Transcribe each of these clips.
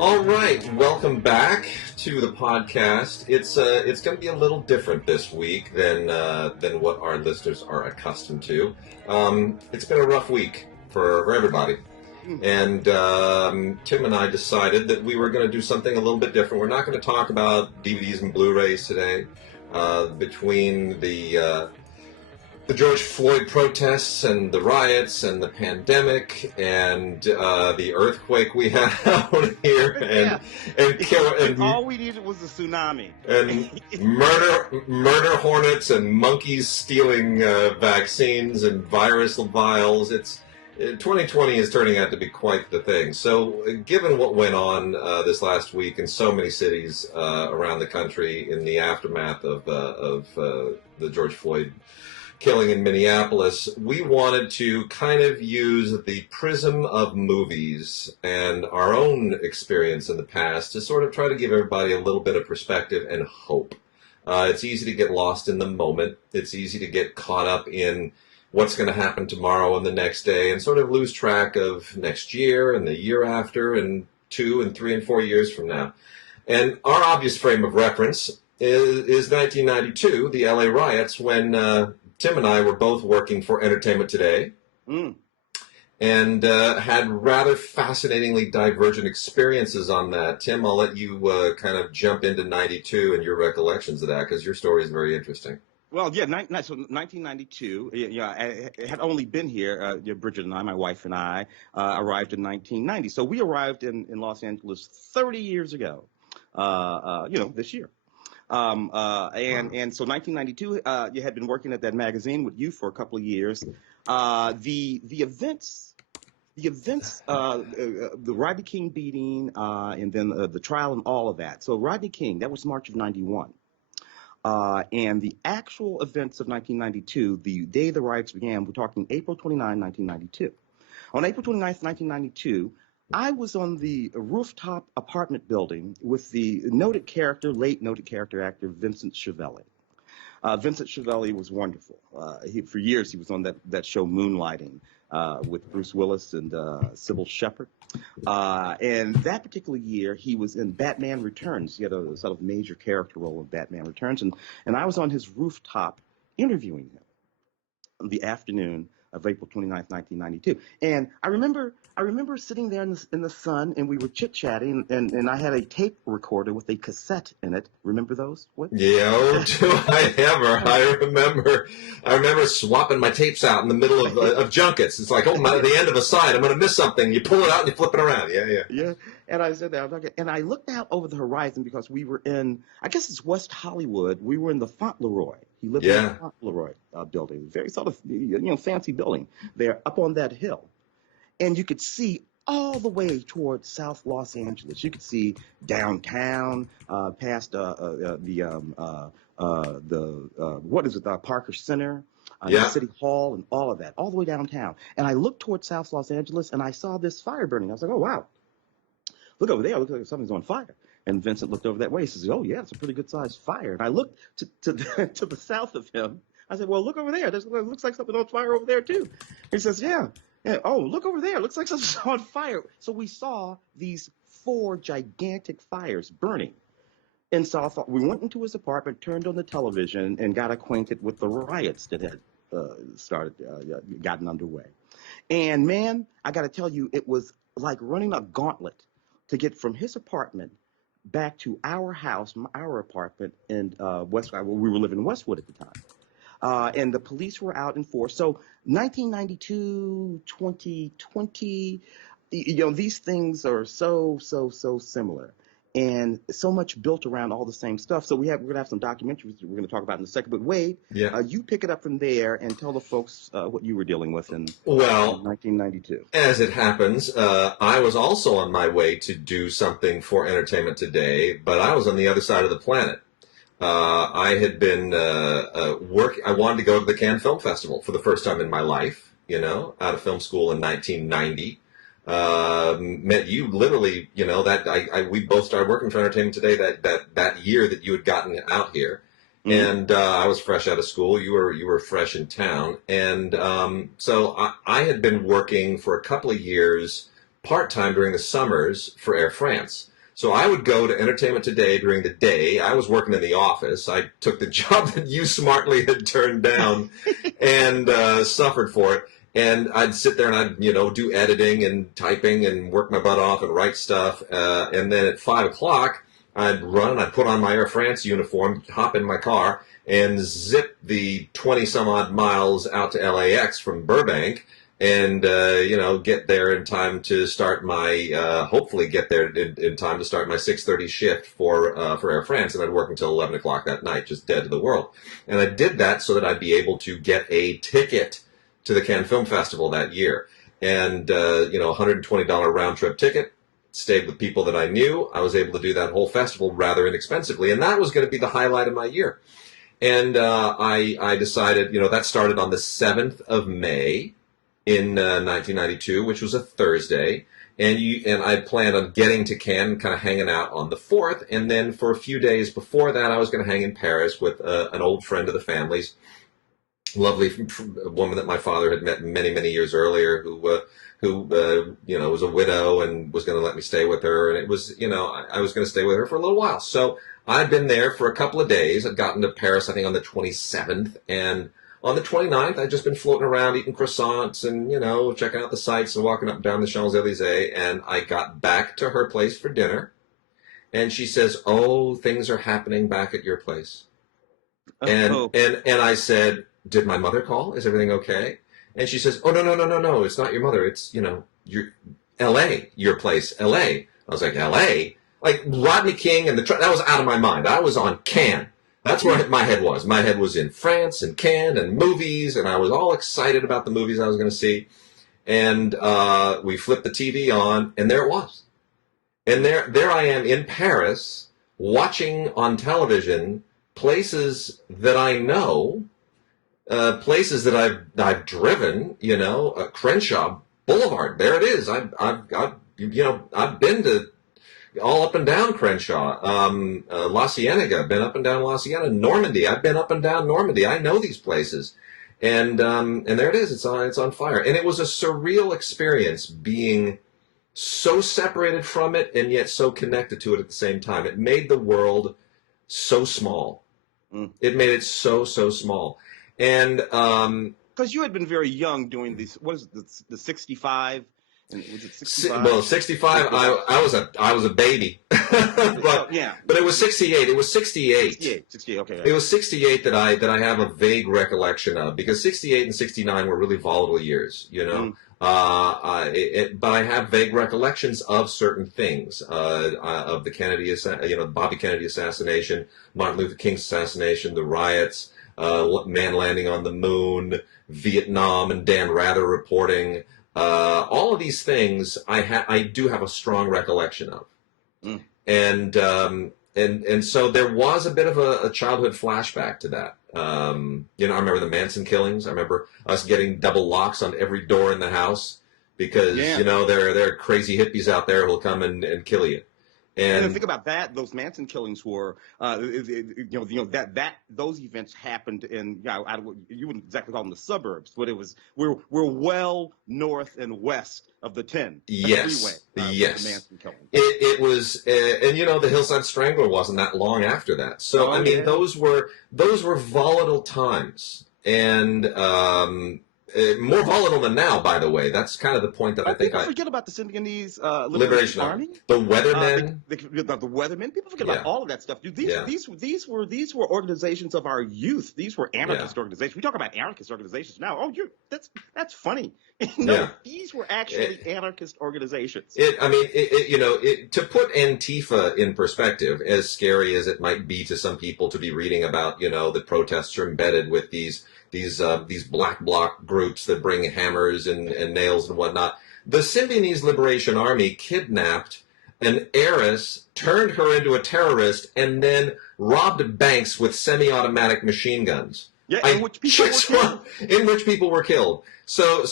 All right, welcome back to the podcast. It's going to be a little different this week than what our listeners are accustomed to. It's been a rough week for everybody, and Tim and I decided that we were going to do something a little bit different. We're not going to talk about DVDs and Blu-rays today. Between the George Floyd protests and the riots and the pandemic and the earthquake we had out here and all we needed was a tsunami and murder hornets and monkeys stealing vaccines and virus vials. 2020 is turning out to be quite the thing. So, given what went on this last week in so many cities around the country in the aftermath of the George Floyd killing in Minneapolis, we wanted to kind of use the prism of movies and our own experience in the past to sort of try to give everybody a little bit of perspective and hope. It's easy to get lost in the moment. It's easy to get caught up in what's going to happen tomorrow and the next day and sort of lose track of next year and the year after and 2 and 3 and 4 years from now. And our obvious frame of reference is 1992, the LA riots, when Tim and I were both working for Entertainment Today and had rather fascinatingly divergent experiences on that. Tim, I'll let you kind of jump into 92 and your recollections of that, because your story is very interesting. Well, yeah, so 1992, I had only been here, Bridget and I, my wife and I, arrived in 1990. So we arrived in Los Angeles 30 years ago, this year. And so 1992, you had been working at that magazine with you for a couple of years. The events, the Rodney King beating, and then the trial and all of that. So Rodney King, that was March of 91. And the actual events of 1992, the day the riots began, we're talking April 29, 1992. On April 29th, 1992, I was on the rooftop apartment building with the late noted character actor, Vincent Schiavelli. Vincent Schiavelli was wonderful. For years, he was on that show Moonlighting with Bruce Willis and Sybil Shepherd. And that particular year, he was in Batman Returns. He had a sort of major character role in Batman Returns. And I was on his rooftop interviewing him the afternoon of April 29th, 1992. And I remember sitting there in the sun, and we were chit-chatting, and I had a tape recorder with a cassette in it. Remember those? What? Yeah, oh, do I ever. I remember swapping my tapes out in the middle of junkets. It's like, at the end of a side, I'm going to miss something. You pull it out and you flip it around. Yeah. And I said that, and I looked out over the horizon because we were in, I guess it's West Hollywood. We were in the Fauntleroy. He lived in the Fauntleroy building, very sort of fancy building there up on that hill, and you could see all the way towards South Los Angeles. You could see downtown, past the Parker Center, City Hall, and all of that, all the way downtown. And I looked towards South Los Angeles, and I saw this fire burning. I was like, oh wow. Look over there. Look like something's on fire. And Vincent looked over that way. He says, oh, yeah, it's a pretty good-sized fire. And I looked to the south of him. I said, well, look over there. It looks like something on fire over there, too. He says, yeah. Oh, look over there. It looks like something's on fire. So we saw these 4 gigantic fires burning. And so we went into his apartment, turned on the television, and got acquainted with the riots that had gotten underway. And, man, I got to tell you, it was like running a gauntlet to get from his apartment back to our house, our apartment in Westwood. We were living in Westwood at the time. And the police were out in force. So 1992, 2020, these things are so similar. And so much built around all the same stuff. So we're going to have some documentaries we're going to talk about in a second. But Wade, you pick it up from there and tell the folks what you were dealing with in 1992. As it happens, I was also on my way to do something for Entertainment Today, but I was on the other side of the planet. I had been I wanted to go to the Cannes Film Festival for the first time in my life, out of film school in 1990. Met you literally, we both started working for Entertainment Today that year that you had gotten out here. Mm-hmm. And I was fresh out of school. You were fresh in town. And so I had been working for a couple of years part-time during the summers for Air France. So I would go to Entertainment Today during the day. I was working in the office. I took the job that you smartly had turned down and suffered for it. And I'd sit there and I'd, do editing and typing and work my butt off and write stuff. And then at 5 o'clock, I'd put on my Air France uniform, hop in my car, and zip the 20 some odd miles out to LAX from Burbank and, get there in time to start my, hopefully get there in time to start my 6:30 shift for Air France. And I'd work until 11 o'clock that night, just dead to the world. And I did that so that I'd be able to get a ticket to the Cannes Film Festival that year. And, $120 round trip ticket. Stayed with people that I knew. I was able to do that whole festival rather inexpensively. And that was going to be the highlight of my year. And I decided, that started on the 7th of May in 1992, which was a Thursday. And I planned on getting to Cannes, kind of hanging out on the 4th. And then for a few days before that, I was going to hang in Paris with an old friend of the family's, lovely woman that my father had met many, many years earlier, who was a widow and was going to let me stay with her. And it was, I was going to stay with her for a little while. So I'd been there for a couple of days. I'd gotten to Paris, I think, on the 27th. And on the 29th, I'd just been floating around eating croissants and, checking out the sights and walking up and down the Champs-Élysées. And I got back to her place for dinner. And she says, "Oh, things are happening back at your place." And I said, "Did my mother call? Is everything okay?" And she says, "Oh, no, it's not your mother. It's, your L.A., your place, L.A. I was like, L.A.? Like Rodney King and that was out of my mind. I was on Cannes. That's where my head was. My head was in France and Cannes and movies, and I was all excited about the movies I was going to see. And we flipped the TV on, and there it was. And there I am in Paris, watching on television places that I know, places that I've driven, Crenshaw Boulevard. There it is. I've been to all up and down Crenshaw, La Cienega. Been up and down La Cienega. Normandy. I've been up and down Normandy. I know these places, and there it is. It's on fire. And it was a surreal experience being so separated from it and yet so connected to it at the same time. It made the world so small. It made it so small. And because you had been very young doing these, what is it, the 65? And was it 65? Well, 65. I was a baby, but it was 68. It was 68. 68. Okay. It was 68 that I have a vague recollection of, because 68 and 69 were really volatile years, but I have vague recollections of certain things, of the Kennedy, Bobby Kennedy assassination, Martin Luther King's assassination, the riots, man landing on the moon, Vietnam, and Dan Rather reporting. All of these things I do have a strong recollection of. And so there was a bit of a childhood flashback to that. I remember the Manson killings. I remember us getting double locks on every door in the house because, there are crazy hippies out there who'll come and kill you. And think about that. Those Manson killings were, those events happened in, you wouldn't exactly call them the suburbs, but we're well north and west of the 10. Yes. Yes. The Manson killing. It was, the Hillside Strangler wasn't that long after that. So those were volatile times, and more volatile than now, by the way. That's kind of the point that I think people forget about the Symbionese Liberation Army, the Weathermen, the Weathermen. People forget about all of that stuff. Dude, these were organizations of our youth. These were anarchist organizations. We talk about anarchist organizations now. Oh, that's funny. These were actually anarchist organizations. To put Antifa in perspective, as scary as it might be to some people to be reading about, the protests are embedded with these black bloc groups that bring hammers and nails and whatnot. The Symbionese Liberation Army kidnapped an heiress, turned her into a terrorist, and then robbed banks with semi-automatic machine guns. Yeah, in which people were killed. So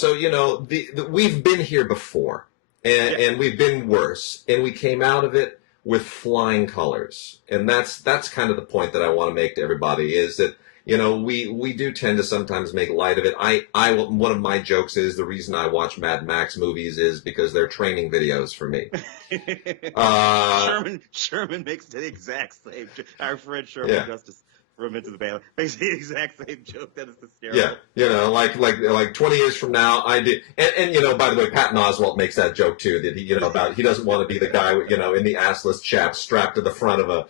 we've been here before, and we've been worse, and we came out of it with flying colors. And that's kind of the point that I want to make to everybody, is that we do tend to sometimes make light of it. One of my jokes is the reason I watch Mad Max movies is because they're training videos for me. Sherman makes the exact same joke. Our friend Sherman Justice from Into the Band makes the exact same joke. That is hysterical. Yeah, like 20 years from now, I did. And by the way, Patton Oswalt makes that joke too. That he doesn't want to be the guy in the assless chaps strapped to the front of a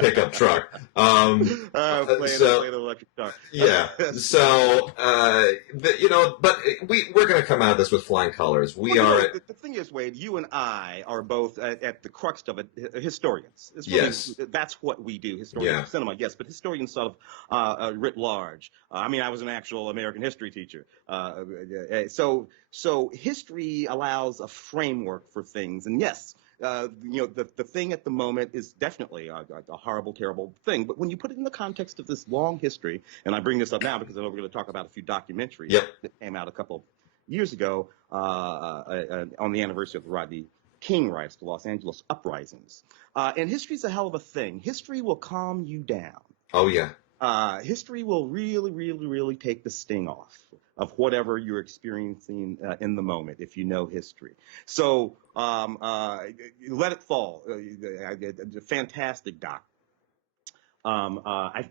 pickup truck. Playing the electric car. Yeah. So but we're going to come out of this with flying colors. The thing is, Wade, you and I are both at the crux of it, historians. Yes. That's what we do. Historians of cinema, yes, but historians sort of writ large. I mean, I was an actual American history teacher. So history allows a framework for things. And yes, the thing at the moment is definitely a horrible, terrible thing. But when you put it in the context of this long history, and I bring this up now because I know we're going to talk about a few documentaries that came out a couple years ago on the anniversary of the Rodney King riots, the Los Angeles uprisings. And history's a hell of a thing. History will calm you down. Oh, yeah. History will really, really, really take the sting off of whatever you're experiencing in the moment, if you know history. So Let It Fall, a fantastic doc. I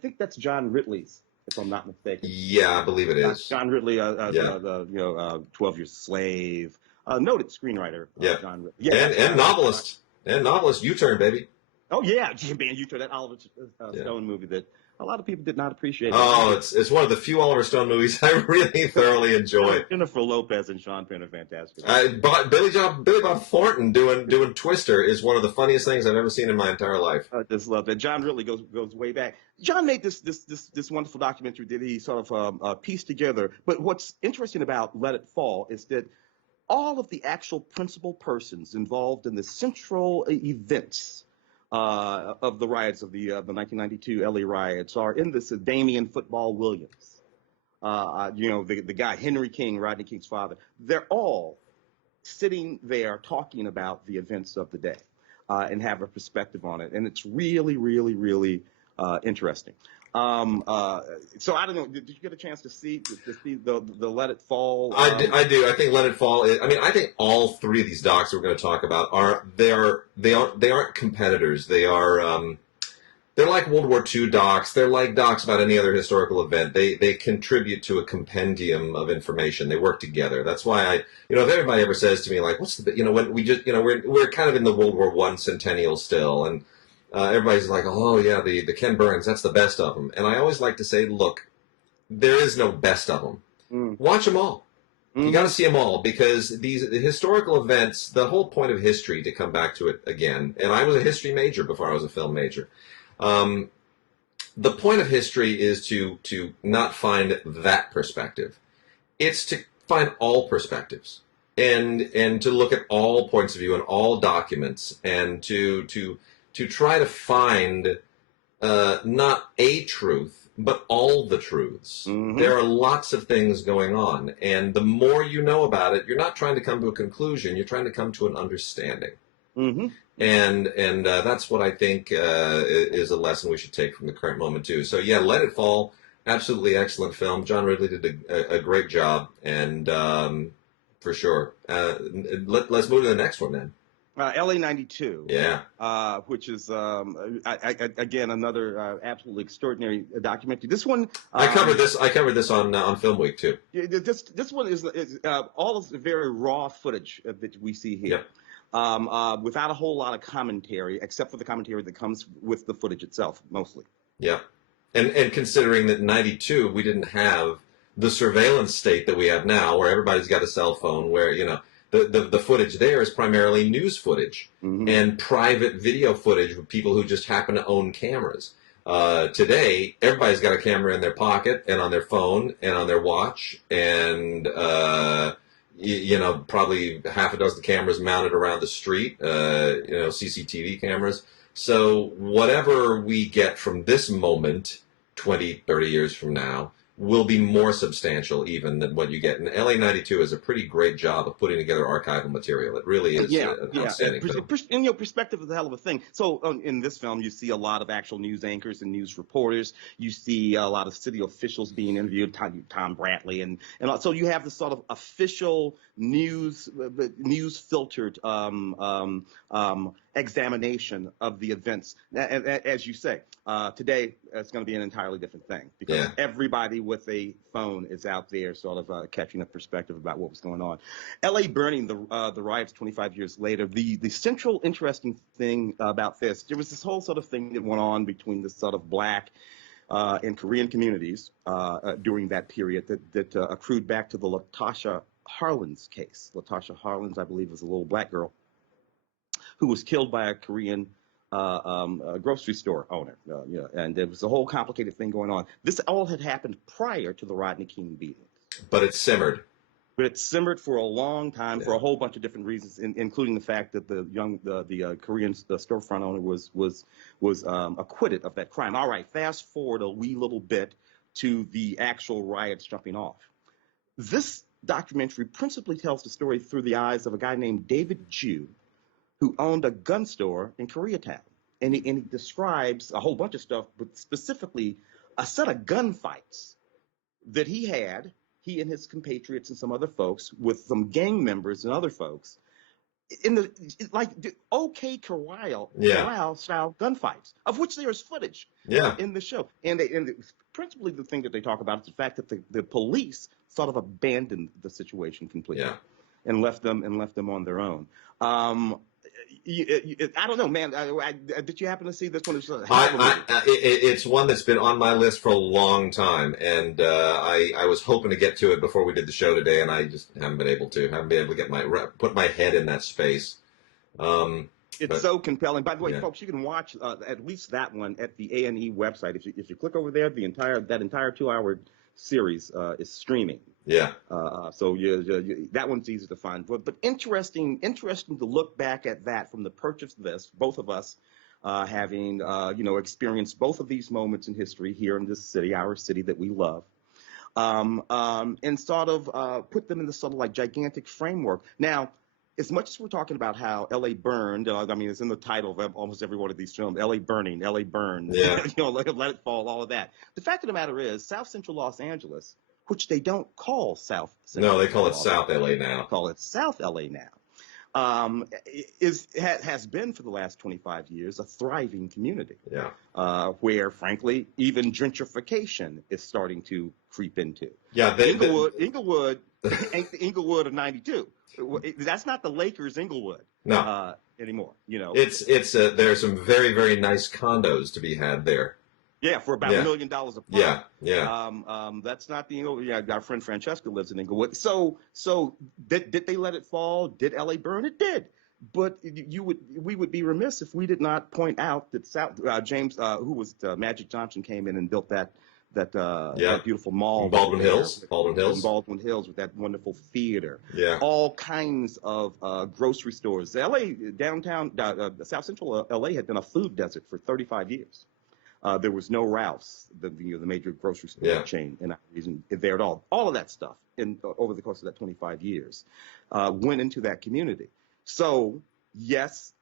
think that's John Ridley's, if I'm not mistaken. Yeah, I believe it is. John Ridley, 12 Years a Slave, noted screenwriter. John Ridley. Yeah, and novelist. And novelist, U-Turn, baby. Oh, yeah, man, U-Turn, that Oliver Stone movie that a lot of people did not appreciate. Oh, it's one of the few Oliver Stone movies I really thoroughly enjoy. Jennifer Lopez and Sean Penn are fantastic. Billy Bob Thornton doing Twister is one of the funniest things I've ever seen in my entire life. I just love that. John really goes way back. John made this wonderful documentary that he sort of pieced together. But what's interesting about Let It Fall is that all of the actual principal persons involved in the central events of the riots of the 1992 LA riots are in this. Damian Football Williams, the guy Henry King, Rodney King's father. They're all sitting there talking about the events of the day and have a perspective on it, and it's really, really, really interesting. So I don't know. Did you get a chance to see the Let It Fall? I do. I think Let It Fall. I think all three of these docs we're going to talk about aren't competitors. They're like World War II docs. They're like docs about any other historical event. They contribute to a compendium of information. They work together. That's why if everybody ever says to me like, what's the when we just we're kind of in the World War I centennial still, and everybody's like, oh yeah, the Ken Burns, that's the best of them. And I always like to say, look, there is no best of them. Watch them all. You got to see them all, because the historical events, the whole point of history, to come back to it again, and I was a history major before I was a film major. The point of history is to not find that perspective. It's to find all perspectives and to look at all points of view and all documents, and to try to find not a truth, but all the truths. There are lots of things going on, and the more you know about it, you're not trying to come to a conclusion, you're trying to come to an understanding. And that's what I think is a lesson we should take from the current moment too. So yeah, Let It Fall, absolutely excellent film. John Ridley did a great job, and for sure. Let's move to the next one then. LA 92. Yeah. Which is, again, another absolutely extraordinary documentary. This one. I covered this on Film Week too. This one is all of the very raw footage that we see here. Without a whole lot of commentary, except for the commentary that comes with the footage itself, mostly. Yeah. And considering that in 92, we didn't have the surveillance state that we have now, where everybody's got a cell phone, where, the footage there is primarily news footage and private video footage with people who just happen to own cameras. Today, everybody's got a camera in their pocket and on their phone and on their watch, and probably half a dozen cameras mounted around the street, CCTV cameras. So whatever we get from this moment 20, 30 years from now will be more substantial even than what you get. And LA 92 is a pretty great job of putting together archival material. It really is Yeah, an yeah, outstanding film. and perspective is a hell of a thing. So in this film, you see a lot of actual news anchors and news reporters. You see a lot of city officials being interviewed, Tom Bradley, so you have this sort of official news filtered examination of the events. As you say, today it's going to be an entirely different thing because everybody with a phone is out there, sort of catching a perspective about what was going on. L.A. burning, the riots 25 years later. The central interesting thing about this, there was this whole sort of thing that went on between the sort of black and Korean communities during that period that accrued back to the Latasha Harlins case. Latasha Harlins, I believe, was a little black girl who was killed by a Korean grocery store owner. And there was a whole complicated thing going on. This all had happened prior to the Rodney King beatings. But it simmered. But it simmered for a long time for a whole bunch of different reasons, including the fact that the Korean storefront owner was acquitted of that crime. All right, fast forward a wee little bit to the actual riots jumping off. This documentary principally tells the story through the eyes of a guy named David Jew, who owned a gun store in Koreatown. And he describes a whole bunch of stuff, but specifically a set of gunfights that he had, he and his compatriots and some other folks, with some gang members and other folks, in the OK Corral style gunfights, of which there is footage in the show. And principally the thing that they talk about is the fact that the police sort of abandoned the situation completely and left them on their own. I don't know, man. Did you happen to see this one? It's one that's been on my list for a long time, and I was hoping to get to it before we did the show today, and I just haven't been able to. Put my head in that space. It's so compelling. By the way, folks, you can watch at least that one at the A&E website. If you click over there, that entire 2-hour series is streaming. So that one's easy to find. But interesting to look back at that from the perch of this, both of us having experienced both of these moments in history here in this city, our city that we love, and sort of put them in this sort of like gigantic framework. Now, as much as we're talking about how L.A. burned, I mean, it's in the title of almost every one of these films, L.A. burning, L.A. burned, let it fall, all of that. The fact of the matter is, South Central Los Angeles, which they don't call South Central. No, they call it South L.A. now. They call it South L.A. now. Has been for the last 25 years a thriving community. Where, frankly, even gentrification is starting to creep into. Inglewood ain't the Inglewood of '92. That's not the Lakers Inglewood anymore. It's there's some very, very nice condos to be had there. Yeah, for about $1 million a pop. That's not the Inglewood. Our friend Francesca lives in Inglewood. So did they let it fall? Did LA burn? It did. But we would be remiss if we did not point out that James, who was Magic Johnson, came in and built that beautiful mall in Baldwin Hills with that wonderful theater. All kinds of grocery stores. LA downtown, South Central LA had been a food desert for 35 years. There was no Ralph's, the major grocery store chain, and reason there at all. All of that stuff over the course of that 25 years went into that community. So yes,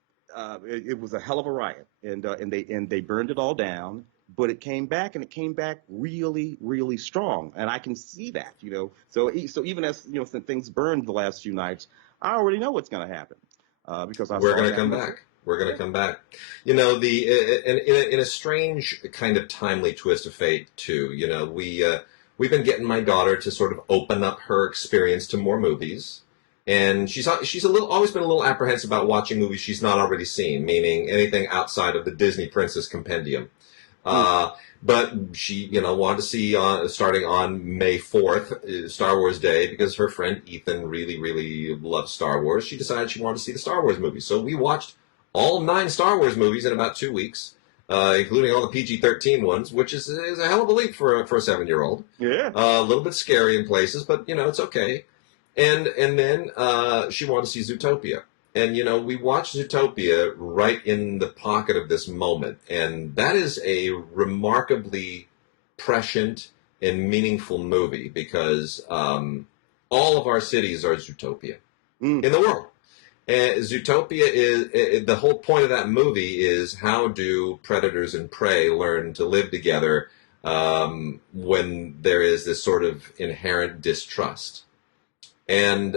it was a hell of a riot, and they burned it all down. But it came back, and it came back really, really strong, and I can see that. So even as things burned the last few nights, I already know what's going to happen because we're going to come back. We're going to come back. In a strange kind of timely twist of fate too. We've been getting my daughter to sort of open up her experience to more movies, and she's always been a little apprehensive about watching movies she's not already seen, meaning anything outside of the Disney Princess Compendium. But she, wanted to see starting on May 4th, Star Wars Day, because her friend Ethan really, really loves Star Wars. She decided she wanted to see the Star Wars movies. So we watched all 9 Star Wars movies in about 2 weeks, including all the PG-13 ones, which is a hell of a leap for a 7-year-old. A little bit scary in places, but, it's okay. And then she wanted to see Zootopia. And, we watched Zootopia right in the pocket of this moment. And that is a remarkably prescient and meaningful movie because all of our cities are Zootopia in the world. And Zootopia is the whole point of that movie is how do predators and prey learn to live together when there is this sort of inherent distrust. And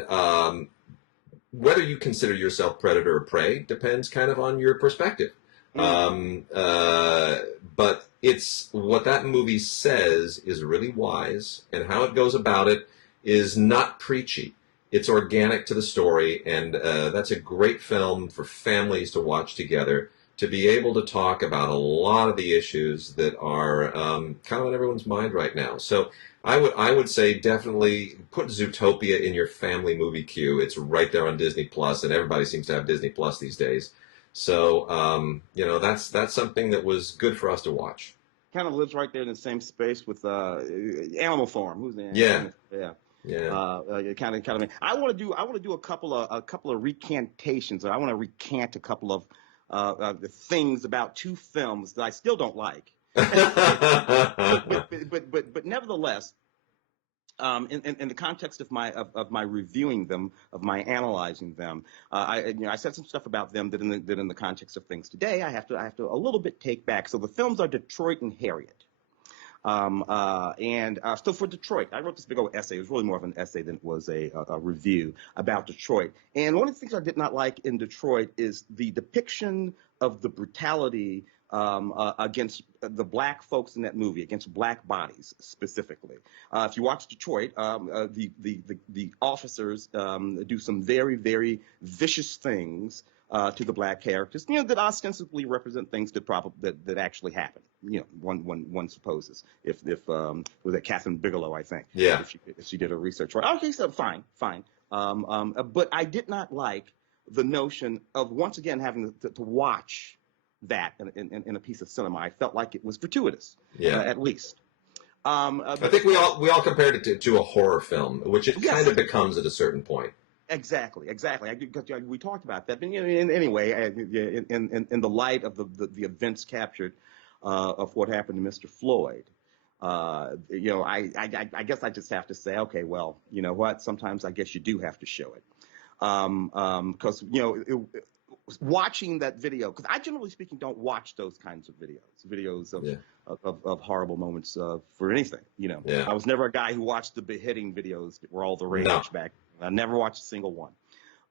whether you consider yourself predator or prey depends kind of on your perspective. But it's what that movie says is really wise, and how it goes about it is not preachy. It's organic to the story, and that's a great film for families to watch together, to be able to talk about a lot of the issues that are kind of on everyone's mind right now. So I would say definitely put Zootopia in your family movie queue. It's right there on Disney Plus, and everybody seems to have Disney Plus these days. So that's something that was good for us to watch. Kind of lives right there in the same space with Animal Farm. Who's the Yeah. yeah. Yeah. Kind of. I want to do a couple of recantations. I want to recant a couple of the things about two films that I still don't like. but nevertheless, in the context of my reviewing them, of my analyzing them, I said some stuff about them that in the context of things today, I have to a little bit take back. So the films are Detroit and Harriet. So for Detroit, I wrote this big old essay. It was really more of an essay than it was a review about Detroit. And one of the things I did not like in Detroit is the depiction of the brutality against the black folks in that movie, against black bodies specifically. If you watch Detroit, the officers do some very, very vicious things to the black characters, that ostensibly represent things that actually happen. One supposes. If was it Catherine Bigelow, I think. Yeah. If she did her research right. Okay, so fine. But I did not like the notion of once again having to watch that in a piece of cinema. I felt like it was gratuitous. Yeah. At least. I think we all compared it to a horror film, which it kind of becomes at a certain point. Exactly. We talked about that. But anyway, in the light of the events captured of what happened to Mr. Floyd, I guess I just have to say, okay, well, you know what? Sometimes I guess you do have to show it, because watching that video, because I generally speaking don't watch those kinds of videos of horrible moments for anything. I was never a guy who watched the beheading videos that were all the rage back. I never watched a single one.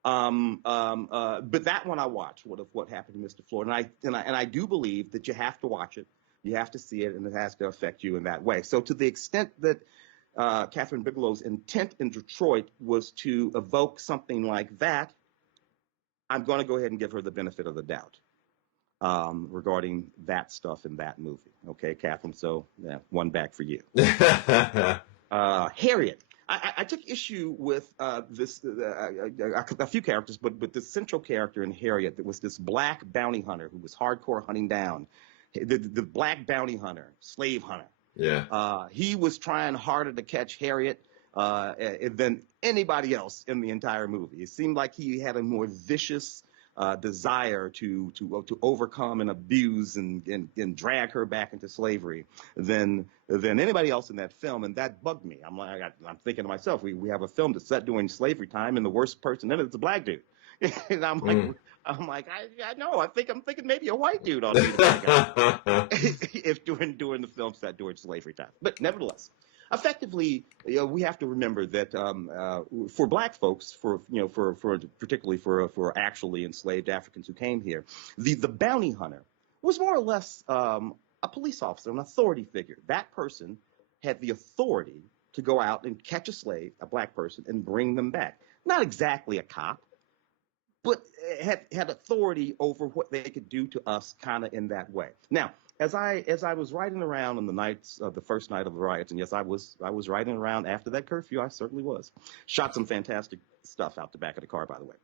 But that one I watched, what happened to Mr. Floyd, and I do believe that you have to watch it, you have to see it, and it has to affect you in that way. So to the extent that Catherine Bigelow's intent in Detroit was to evoke something like that, I'm going to go ahead and give her the benefit of the doubt regarding that stuff in that movie. Okay, Catherine. So one back for you. Harriet. I took issue with this a few characters, but the central character in Harriet that was this black bounty hunter who was hardcore hunting down the black bounty hunter, slave hunter. Yeah. He was trying harder to catch Harriet than anybody else in the entire movie. It seemed like he had a more vicious desire to overcome and abuse and drag her back into slavery than anybody else in that film, and that bugged me. I'm thinking to myself, we have a film that's set during slavery time, and the worst person in it is a black dude. And I'm like, I know. I'm thinking maybe a white dude ought to be the bad guy if during the film set during slavery time. But nevertheless, effectively, we have to remember that for black folks, particularly for actually enslaved Africans who came here, the bounty hunter was more or less a police officer, an authority figure. That person had the authority to go out and catch a slave, a black person, and bring them back. Not exactly a cop, but had authority over what they could do to us, kind of in that way. Now, as I was riding around on the first night of the riots, and yes, I was riding around after that curfew. I certainly was. Shot some fantastic stuff out the back of the car, by the way.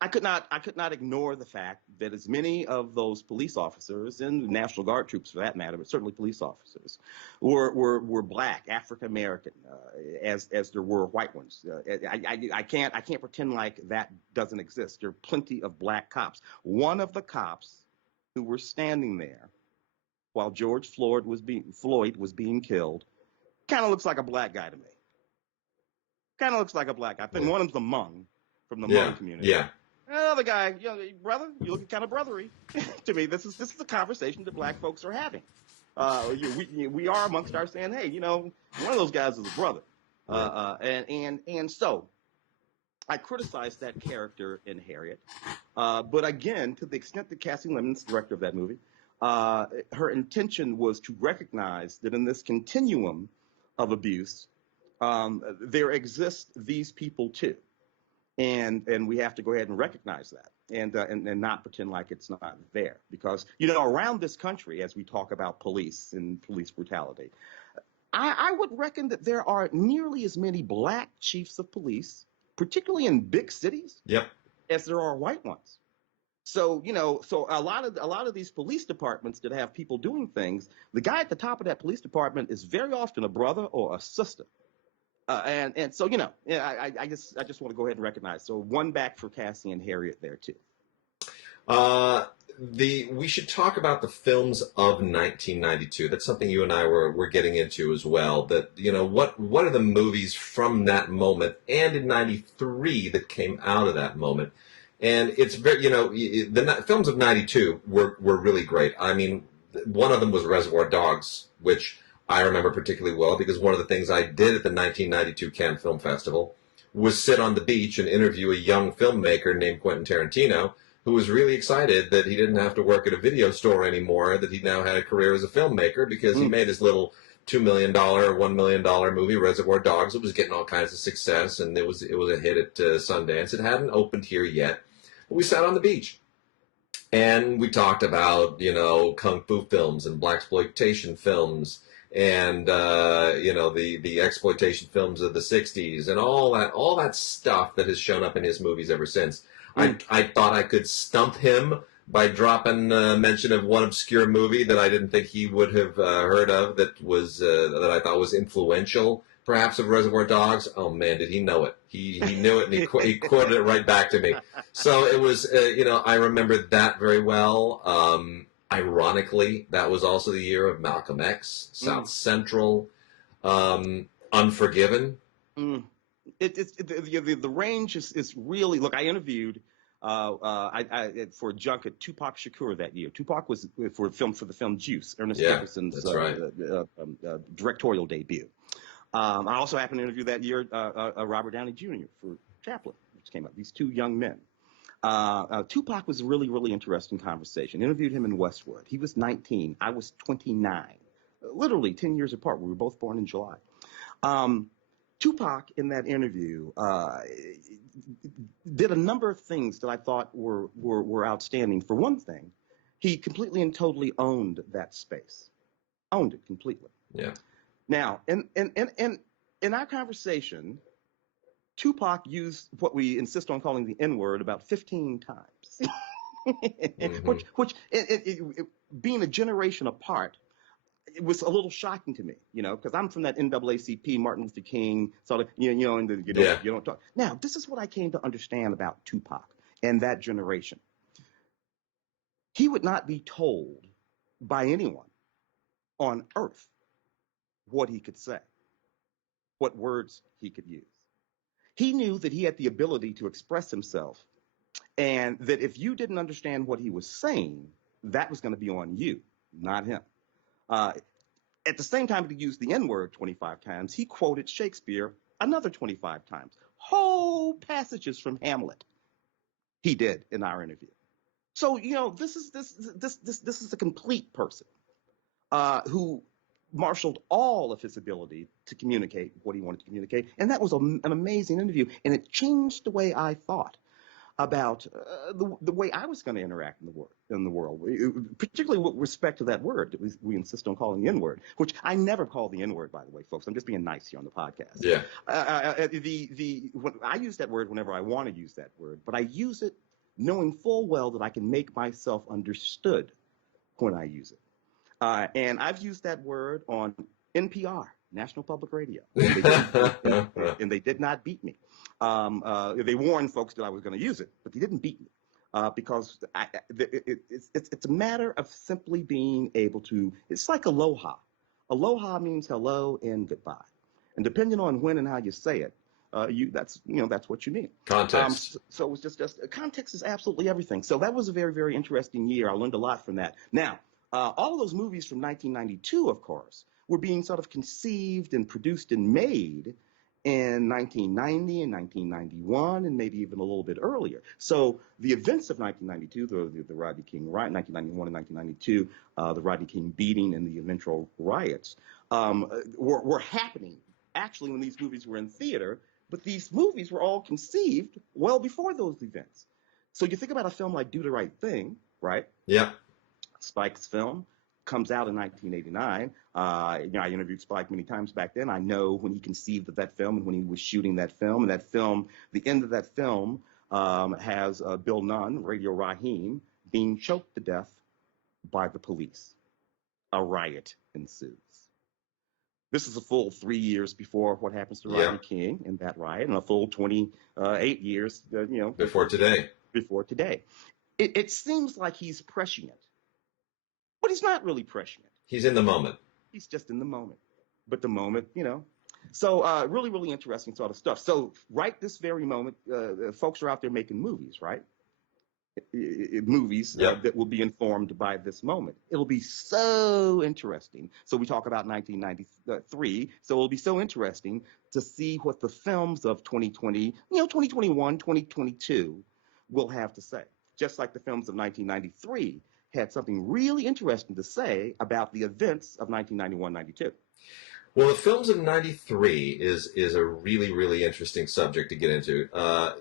I could not ignore the fact that as many of those police officers and National Guard troops, for that matter, but certainly police officers, were black, African American, as there were white ones. I can't pretend like that doesn't exist. There are plenty of black cops. One of the cops who were standing there while George Floyd was being killed. Kind of looks like a black guy to me. Kind of looks like a black guy. I think one of them's the Hmong, from the Hmong community. Yeah. The guy, brother, you look kind of brothery. To me, this is the conversation that black folks are having. We are amongst our saying, hey, one of those guys is a brother. And so I criticized that character in Harriet. But again, to the extent that Cassie Lemon's director of that movie, her intention was to recognize that in this continuum of abuse, there exist these people too. And we have to go ahead and recognize that and not pretend like it's not there. Because, around this country, as we talk about police and police brutality, I would reckon that there are nearly as many black chiefs of police, particularly in big cities, as there are white ones. So, so a lot of these police departments that have people doing things, the guy at the top of that police department is very often a brother or a sister. And so, I just want to go ahead and recognize. So one back for Cassie and Harriet there too. We should talk about the films of 1992. That's something you and I were getting into as well. That, what are the movies from that moment and in 93 that came out of that moment? And it's very, the films of 92 were really great. I mean, one of them was Reservoir Dogs, which I remember particularly well because one of the things I did at the 1992 Cannes Film Festival was sit on the beach and interview a young filmmaker named Quentin Tarantino, who was really excited that he didn't have to work at a video store anymore, that he now had a career as a filmmaker because he made his little $2 million or $1 million movie, Reservoir Dogs. It was getting all kinds of success, and it was a hit at Sundance. It hadn't opened here yet. But we sat on the beach, and we talked about, kung fu films and blaxploitation films, and the exploitation films of the 60s and all that stuff that has shown up in his movies ever since. I thought I could stump him by dropping mention of one obscure movie that I didn't think he would have heard of that that I thought was influential, perhaps, of Reservoir Dogs. Oh man, did he know it? He knew it, and he quoted it right back to me. So it was I remember that very well. Ironically, that was also the year of Malcolm X, South Central, Unforgiven. The range is really, look, I interviewed for Junket Tupac Shakur that year. Tupac was for the film Juice, Ernest Jefferson's directorial debut. I also happened to interview that year Robert Downey Jr. for Chaplin, which came up. These two young men. Tupac was a really, really interesting conversation. Interviewed him in Westwood. He was 19. I was 29. Literally 10 years apart. We were both born in July. Tupac, in that interview, did a number of things that I thought were outstanding. For one thing, he completely and totally owned that space. Owned it completely. Yeah. Now, in our conversation, Tupac used what we insist on calling the N-word about 15 times, which being a generation apart, it was a little shocking to me, because I'm from that NAACP, Martin Luther King, sort of, you don't talk. Now, this is what I came to understand about Tupac and that generation. He would not be told by anyone on earth what he could say, what words he could use. He knew that he had the ability to express himself, and that if you didn't understand what he was saying, that was going to be on you, not him. At the same time he used the N-word 25 times, he quoted Shakespeare another 25 times. Whole passages from Hamlet he did in our interview. So, this is a complete person who marshaled all of his ability to communicate what he wanted to communicate. And that was an amazing interview. And it changed the way I thought about the way I was going to interact in the world, particularly with respect to that word that we insist on calling the N-word, which I never call the N-word, by the way, folks. I'm just being nice here on the podcast. Yeah. I use that word whenever I want to use that word, but I use it knowing full well that I can make myself understood when I use it. And I've used that word on NPR, National Public Radio, and they did not beat me. They warned folks that I was going to use it, but they didn't beat me. because it's a matter of simply being able to. It's like aloha. Aloha means hello and goodbye, and depending on when and how you say it, that's what you mean. Context. So it's just context is absolutely everything. So that was a very, very interesting year. I learned a lot from that. Now, all of those movies from 1992, of course, were being sort of conceived and produced and made in 1990 and 1991 and maybe even a little bit earlier. So the events of 1992, the Rodney King riot, 1991 and 1992, the Rodney King beating and the eventual riots, were happening actually when these movies were in theater, but these movies were all conceived well before those events. So you think about a film like Do the Right Thing, right? Yeah. Spike's film comes out in 1989. I interviewed Spike many times back then. I know when he conceived of that film and when he was shooting that film. And that film, the end of that film, has Bill Nunn, Radio Raheem, being choked to death by the police. A riot ensues. This is a full 3 years before what happens to Rodney King and that riot, and a full 28 years, before today. Before today. It seems like he's prescient, but he's not really prescient. He's in the moment. He's just in the moment. But the moment, So really, really interesting sort of stuff. So right this very moment, folks are out there making movies, right? Movies that will be informed by this moment. It'll be so interesting. So we talk about 1993. So it'll be so interesting to see what the films of 2020, 2021, 2022 will have to say. Just like the films of 1993 had something really interesting to say about the events of 1991-92. Well, the films of '93 is a really, really interesting subject to get into.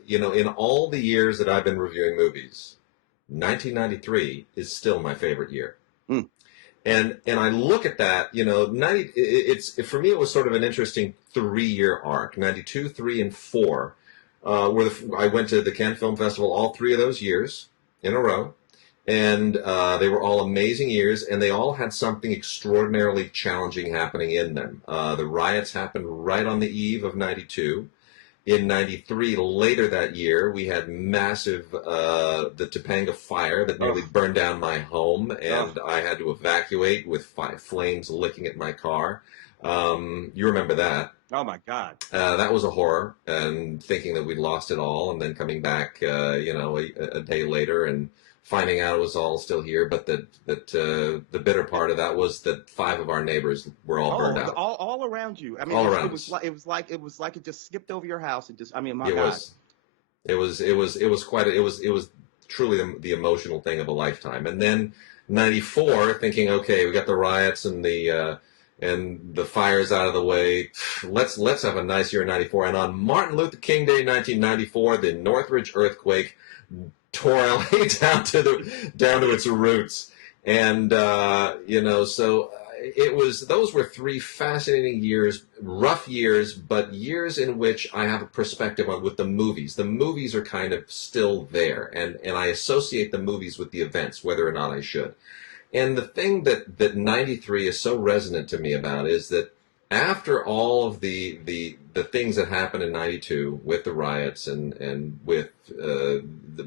In all the years that I've been reviewing movies, 1993 is still my favorite year. Mm. And I look at that, 90. For me, it was sort of an interesting 3-year arc. 92, 3, and 4. I went to the Cannes Film Festival all 3 of those years in a row. And they were all amazing years, and they all had something extraordinarily challenging happening in them. The riots happened right on the eve of 92. In 93, later that year, we had massive, the Topanga fire that nearly burned down my home, and I had to evacuate with flames licking at my car. You remember that. Oh, my God. That was a horror, and thinking that we'd lost it all, and then coming back, a day later and finding out it was all still here, but that the bitter part of that was that 5 of our neighbors were all burned out. All around you. I mean, all around it was like it just skipped over your house and just. I mean, my God. It was truly the emotional thing of a lifetime. And then 94, thinking, okay, we got the riots and the fires out of the way. Let's have a nice year in 94. And on Martin Luther King Day, 1994, the Northridge earthquake tore LA down to its roots, and so those were 3 fascinating years, rough years, but years in which I have a perspective on with the movies. The movies are kind of still there, and I associate the movies with the events, whether or not I should. And the thing that 93 is so resonant to me about is that after all of the things that happened in 92 with the riots and with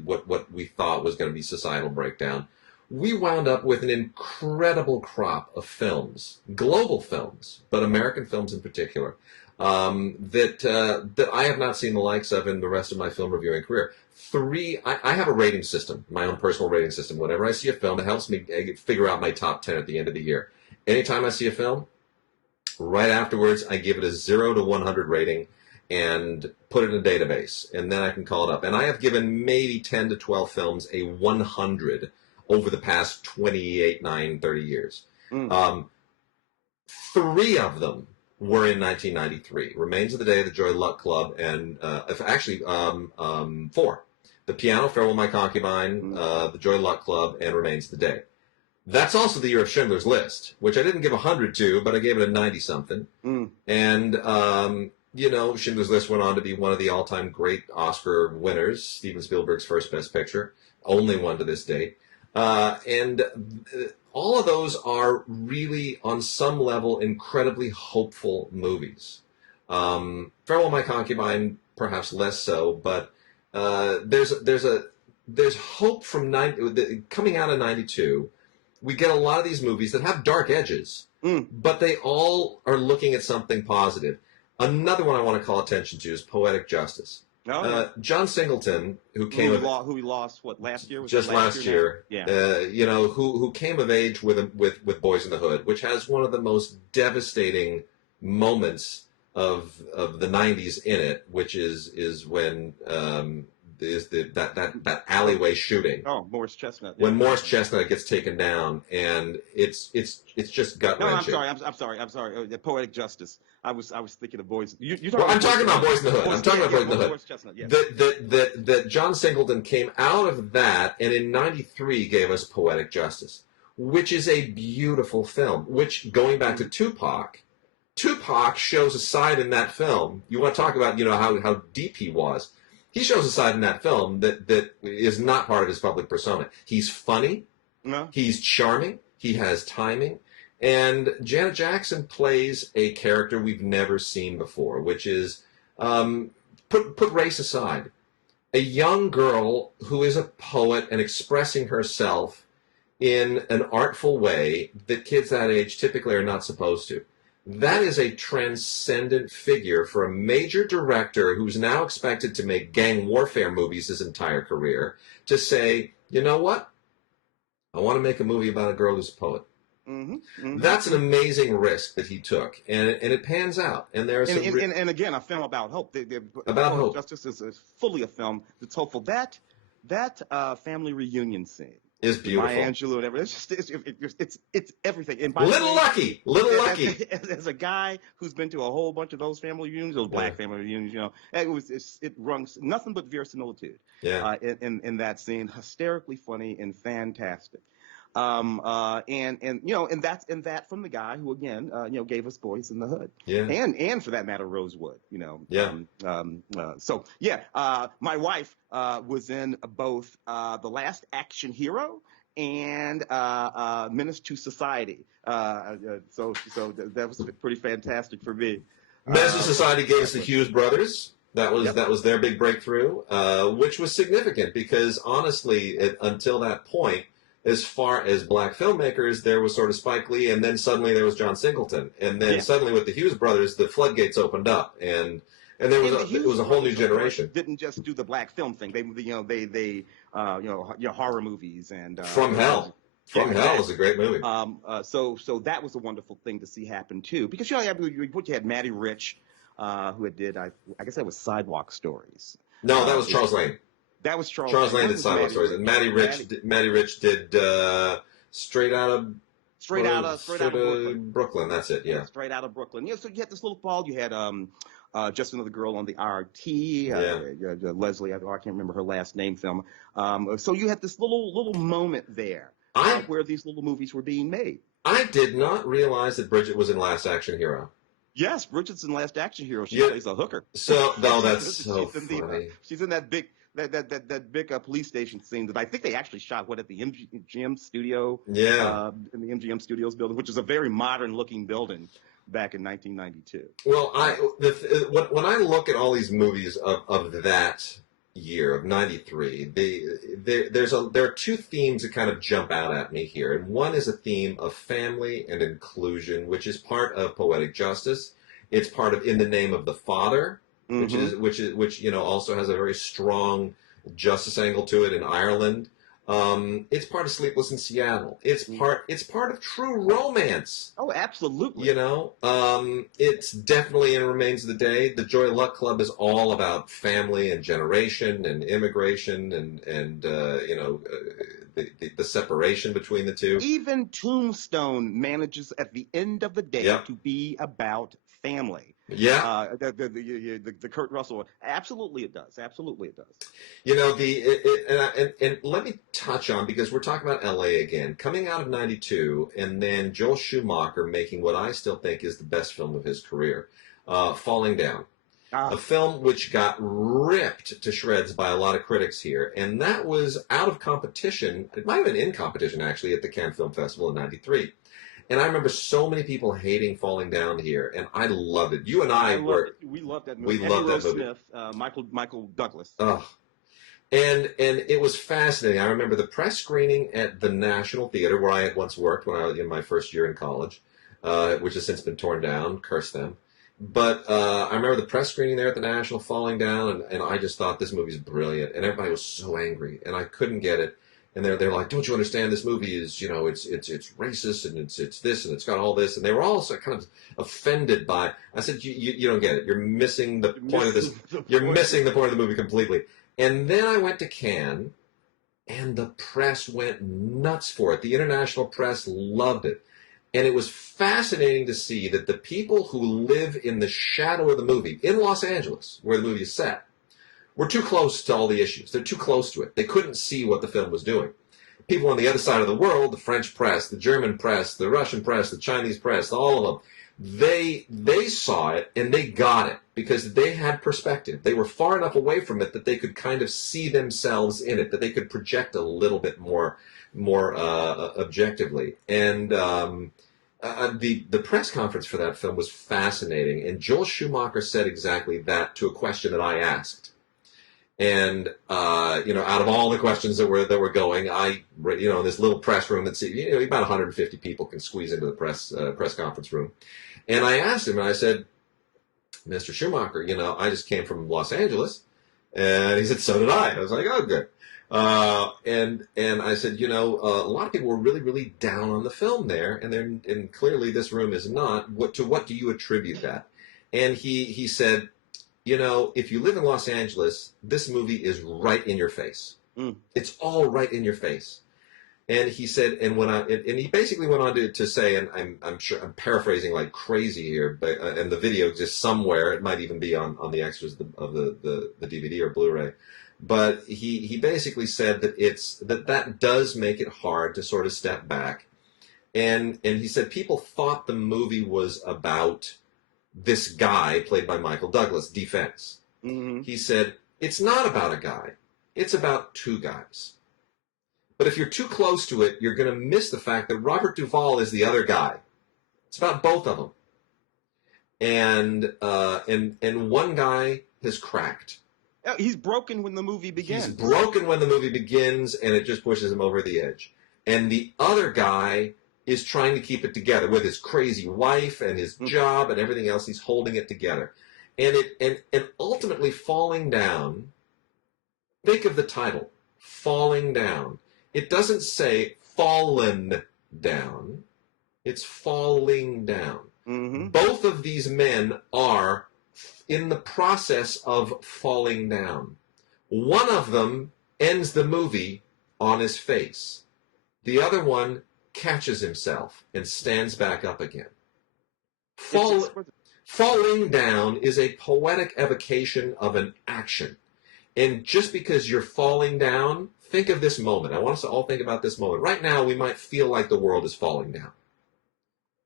what we thought was going to be societal breakdown, we wound up with an incredible crop of films, global films, but American films in particular, that I have not seen the likes of in the rest of my film reviewing career. I have a rating system, my own personal rating system. Whenever I see a film, it helps me figure out my top 10 at the end of the year. Anytime I see a film, right afterwards, I give it a 0 to 100 rating and put it in a database, and then I can call it up. And I have given maybe 10 to 12 films a 100 over the past 28, 30 years. 3 of them were in 1993. Remains of the Day, The Joy Luck Club, and 4. The Piano, Farewell My Concubine, The Joy Luck Club, and Remains of the Day. That's also the year of Schindler's List, which I didn't give 100 to, but I gave it a 90-something. And, Schindler's List went on to be one of the all-time great Oscar winners, Steven Spielberg's first Best Picture, only one to this date. And all of those are really, on some level, incredibly hopeful movies. Farewell My Concubine, perhaps less so, but there's there's hope from coming out of '92. We get a lot of these movies that have dark edges, but they all are looking at something positive. Another one I want to call attention to is Poetic Justice. John Singleton, who we lost what last year? Was just last year. Yeah. You know, who came of age with Boys in the Hood, which has one of the most devastating moments of the '90s in it, which is when that alleyway shooting. Oh, Morris Chestnut. When Morris Chestnut gets taken down, and it's just gut wrenching. No, I'm sorry. Poetic Justice. I was thinking of Boys. I'm talking about Boys in the Hood. I'm talking about Boys in the Hood. Morris Chestnut, yes. That John Singleton came out of that, and in '93 gave us Poetic Justice, which is a beautiful film. Which, going back to Tupac shows a side in that film. You want to talk about, how deep he was. He shows a side in that film that is not part of his public persona. He's funny. No. He's charming. He has timing. And Janet Jackson plays a character we've never seen before, which is, put race aside, a young girl who is a poet and expressing herself in an artful way that kids that age typically are not supposed to. That is a transcendent figure for a major director who's now expected to make gang warfare movies his entire career to say, you know what? I want to make a movie about a girl who's a poet. Mm-hmm, mm-hmm. That's an amazing risk that he took, and it pans out. And there's and again, a film about hope. About hope. Justice is fully a film that's hopeful. That family reunion scene is beautiful. Maya Angelou and everything. It's everything. And Little Lucky. As a guy who's been to a whole bunch of those family reunions, those black family reunions, it runs nothing but verisimilitude. Yeah. In that scene, hysterically funny and fantastic. And that from the guy who again gave us Boys in the Hood, and for that matter Rosewood, my wife was in both The Last Action Hero and Menace to Society, so that was pretty fantastic for me. Menace to Society gave us the Hughes brothers. That was their big breakthrough, which was significant because honestly, until that point, as far as black filmmakers, there was sort of Spike Lee, and then suddenly there was John Singleton, and then suddenly with the Hughes brothers, the floodgates opened up, and there was it was a whole new generation. Didn't just do the black film thing; they horror movies and From Hell. From Hell is a great movie. So that was a wonderful thing to see happen too, because you had Matty Rich, who did I guess that was Sidewalk Stories. No, that was Charles Lane. That was Charles Lane did Sidewalk Stories, and Matty Rich did Straight Out of Brooklyn. That's it. Yeah. Straight Out of Brooklyn. So you had this little fall. You had Just Another Girl on the RT. Leslie, I can't remember her last name. Film. So you had this little moment there where these little movies were being made. I did not realize that Bridget was in Last Action Hero. Yes, Bridget's in Last Action Hero. She plays a hooker. So that's so funny. She's in that big. That big police station scene that I think they actually shot at the MGM studio. Yeah. In the MGM Studios building, which is a very modern looking building back in 1992. Well, when I look at all these movies of that year of '93, there are two themes that kind of jump out at me here, and one is a theme of family and inclusion, which is part of Poetic Justice. It's part of In the Name of the Father. Which also has a very strong justice angle to it in Ireland. It's part of Sleepless in Seattle. It's part of True Romance. Oh, absolutely. It's definitely and remains the day. The Joy Luck Club is all about family and generation and immigration and the separation between the two. Even Tombstone manages at the end of the day to be about family. Yeah. The Kurt Russell one. Absolutely it does. Absolutely it does. And let me touch on, because we're talking about LA again, coming out of '92, and then Joel Schumacher making what I still think is the best film of his career, Falling Down. A film which got ripped to shreds by a lot of critics here, and that was out of competition. It might have been in competition, actually, at the Cannes Film Festival in '93. And I remember so many people hating Falling Down here, and I loved it. You and we loved that movie. Smith, Michael Douglas. Oh, And it was fascinating. I remember the press screening at the National Theater, where I had once worked when I was in my first year in college, which has since been torn down. Curse them. But I remember the press screening there at the National falling down, and I just thought this movie's brilliant. And everybody was so angry, and I couldn't get it. And they're like, "Don't you understand? This movie is, it's racist, and it's this, and it's got all this." And they were all so kind of offended by. I said, "You don't get it. You're missing the point of this. You're missing the point of the movie completely." And then I went to Cannes, and the press went nuts for it. The international press loved it. And it was fascinating to see that the people who live in the shadow of the movie, in Los Angeles, where the movie is set, were too close to all the issues. They're too close to it. They couldn't see what the film was doing. People on the other side of the world, the French press, the German press, the Russian press, the Chinese press, all of them, they saw it and they got it because they had perspective. They were far enough away from it that they could kind of see themselves in it, that they could project a little bit more objectively. And the press conference for that film was fascinating. And Joel Schumacher said exactly that to a question that I asked. And out of all the questions that were going, in this little press room, that's about 150 people can squeeze into the press conference room. And I asked him, and I said, "Mr. Schumacher, I just came from Los Angeles," and he said, "So did I." I was like, "Oh, good." And I said, a lot of people were really, really down on the film there, and clearly this room is not. To what do you attribute that? And he said, if you live in Los Angeles, this movie is right in your face. It's all right in your face. And he said, and he basically went on to say, and I'm sure I'm paraphrasing like crazy here, but and the video exists somewhere. It might even be on the extras of the DVD or Blu-ray. But he basically said that that does make it hard to sort of step back. And he said people thought the movie was about this guy played by Michael Douglas, Defense. Mm-hmm. He said, it's not about a guy. It's about two guys. But if you're too close to it, you're going to miss the fact that Robert Duvall is the other guy. It's about both of them. And one guy has cracked. He's broken when the movie begins. He's broken when the movie begins, and it just pushes him over the edge. And the other guy is trying to keep it together with his crazy wife and his job and everything else. He's holding it together. And ultimately falling down, think of the title, Falling Down. It doesn't say fallen down. It's falling down. Mm-hmm. Both of these men are in the process of falling down. One of them ends the movie on his face. The other one catches himself and stands back up again. Falling down is a poetic evocation of an action. And just because you're falling down, think of this moment. I want us to all think about this moment. Right now, we might feel like the world is falling down.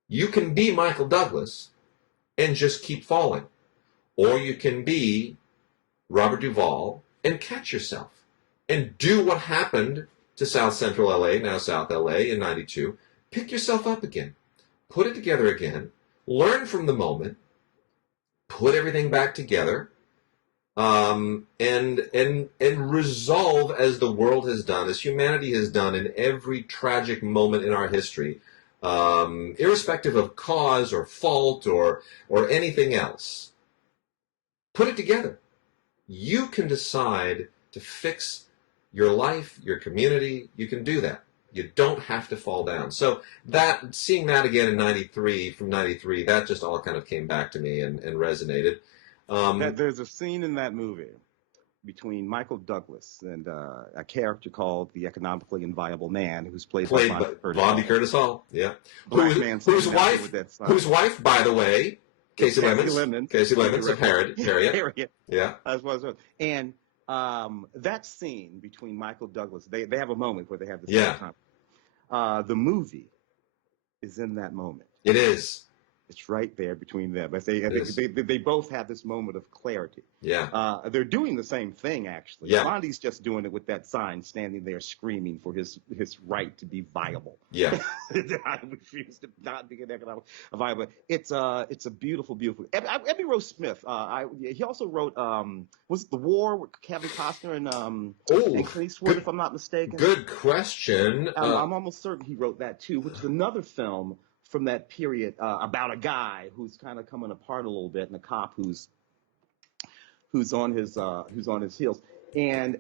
You can be Michael Douglas and just keep falling. Or you can be Robert Duvall and catch yourself and do what happened to South Central LA, now South LA in 92. Pick yourself up again. Put it together again. Learn from the moment. Put everything back together. And resolve as the world has done, as humanity has done in every tragic moment in our history, irrespective of cause or fault or anything else. Put it together. You can decide to fix your life, your community. You can do that. You don't have to fall down. So seeing that again in 93, from 93, that just all kind of came back to me and resonated. There's a scene in that movie between Michael Douglas and a character called the economically inviolable man, who's played by Bondi Curtis Hall. Yeah, whose wife, by the way, Casey Lemons of Harriet. Yeah, as well. And that scene between Michael Douglas, they have a moment where they have this conversation. The movie is in that moment. It is. It's right there between them. I think they both have this moment of clarity. Yeah. They're doing the same thing, actually. Yeah. Blondie's just doing it with that sign, standing there screaming for his right to be viable. Yeah. I refuse to not be an economic viable. It's a beautiful, beautiful. Ebby Rose Smith. He also wrote was it The War with Kevin Costner and Clint Eastwood, if I'm not mistaken. Good question. I'm almost certain he wrote that too, which is another film from that period about a guy who's kind of coming apart a little bit, and a cop who's on his heels, and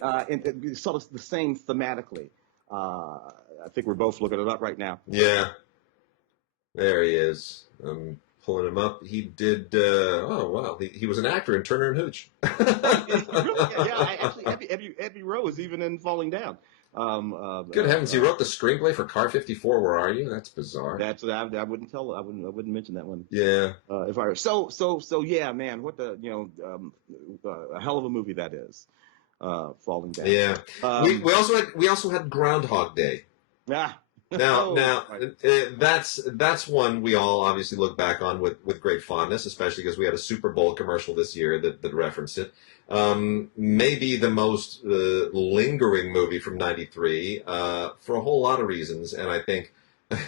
sort of the same thematically. I think we're both looking it up right now. Yeah, there he is. I'm pulling him up. He did. Oh wow, he was an actor in Turner and Hooch. Actually, Ebby Rose even in Falling Down. Good heavens, he wrote the screenplay for Car 54. Where are you? That's bizarre. I wouldn't tell. I wouldn't mention that one. Yeah. If I were so yeah, man. What the a hell of a movie that is. Falling Down. Yeah. We also had Groundhog Day. Ah. Now that's one we all obviously look back on with great fondness, especially because we had a Super Bowl commercial this year that referenced it. Maybe the most lingering movie from '93 for a whole lot of reasons, and I think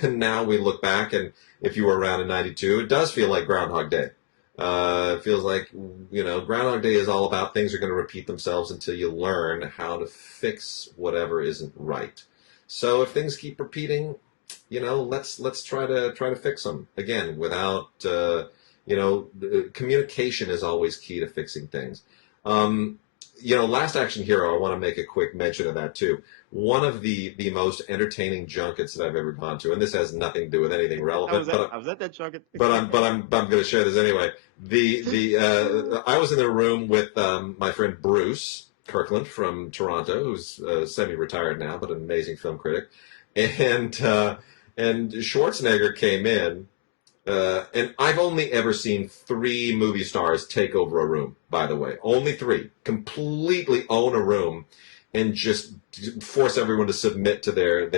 now we look back, and if you were around in '92, it does feel like Groundhog Day. It feels like, Groundhog Day is all about things are going to repeat themselves until you learn how to fix whatever isn't right. So if things keep repeating, let's try to fix them again without, communication is always key to fixing things. Last Action Hero, I want to make a quick mention of that too. One of the most entertaining junkets that I've ever gone to, and this has nothing to do with anything relevant. I was at that junket. but I'm going to share this anyway. I was in the room with my friend Bruce Kirkland from Toronto, who's semi-retired now, but an amazing film critic, and Schwarzenegger came in. And I've only ever seen 3 movie stars take over a room, by the way. Only 3. Completely own a room and just force everyone to submit to their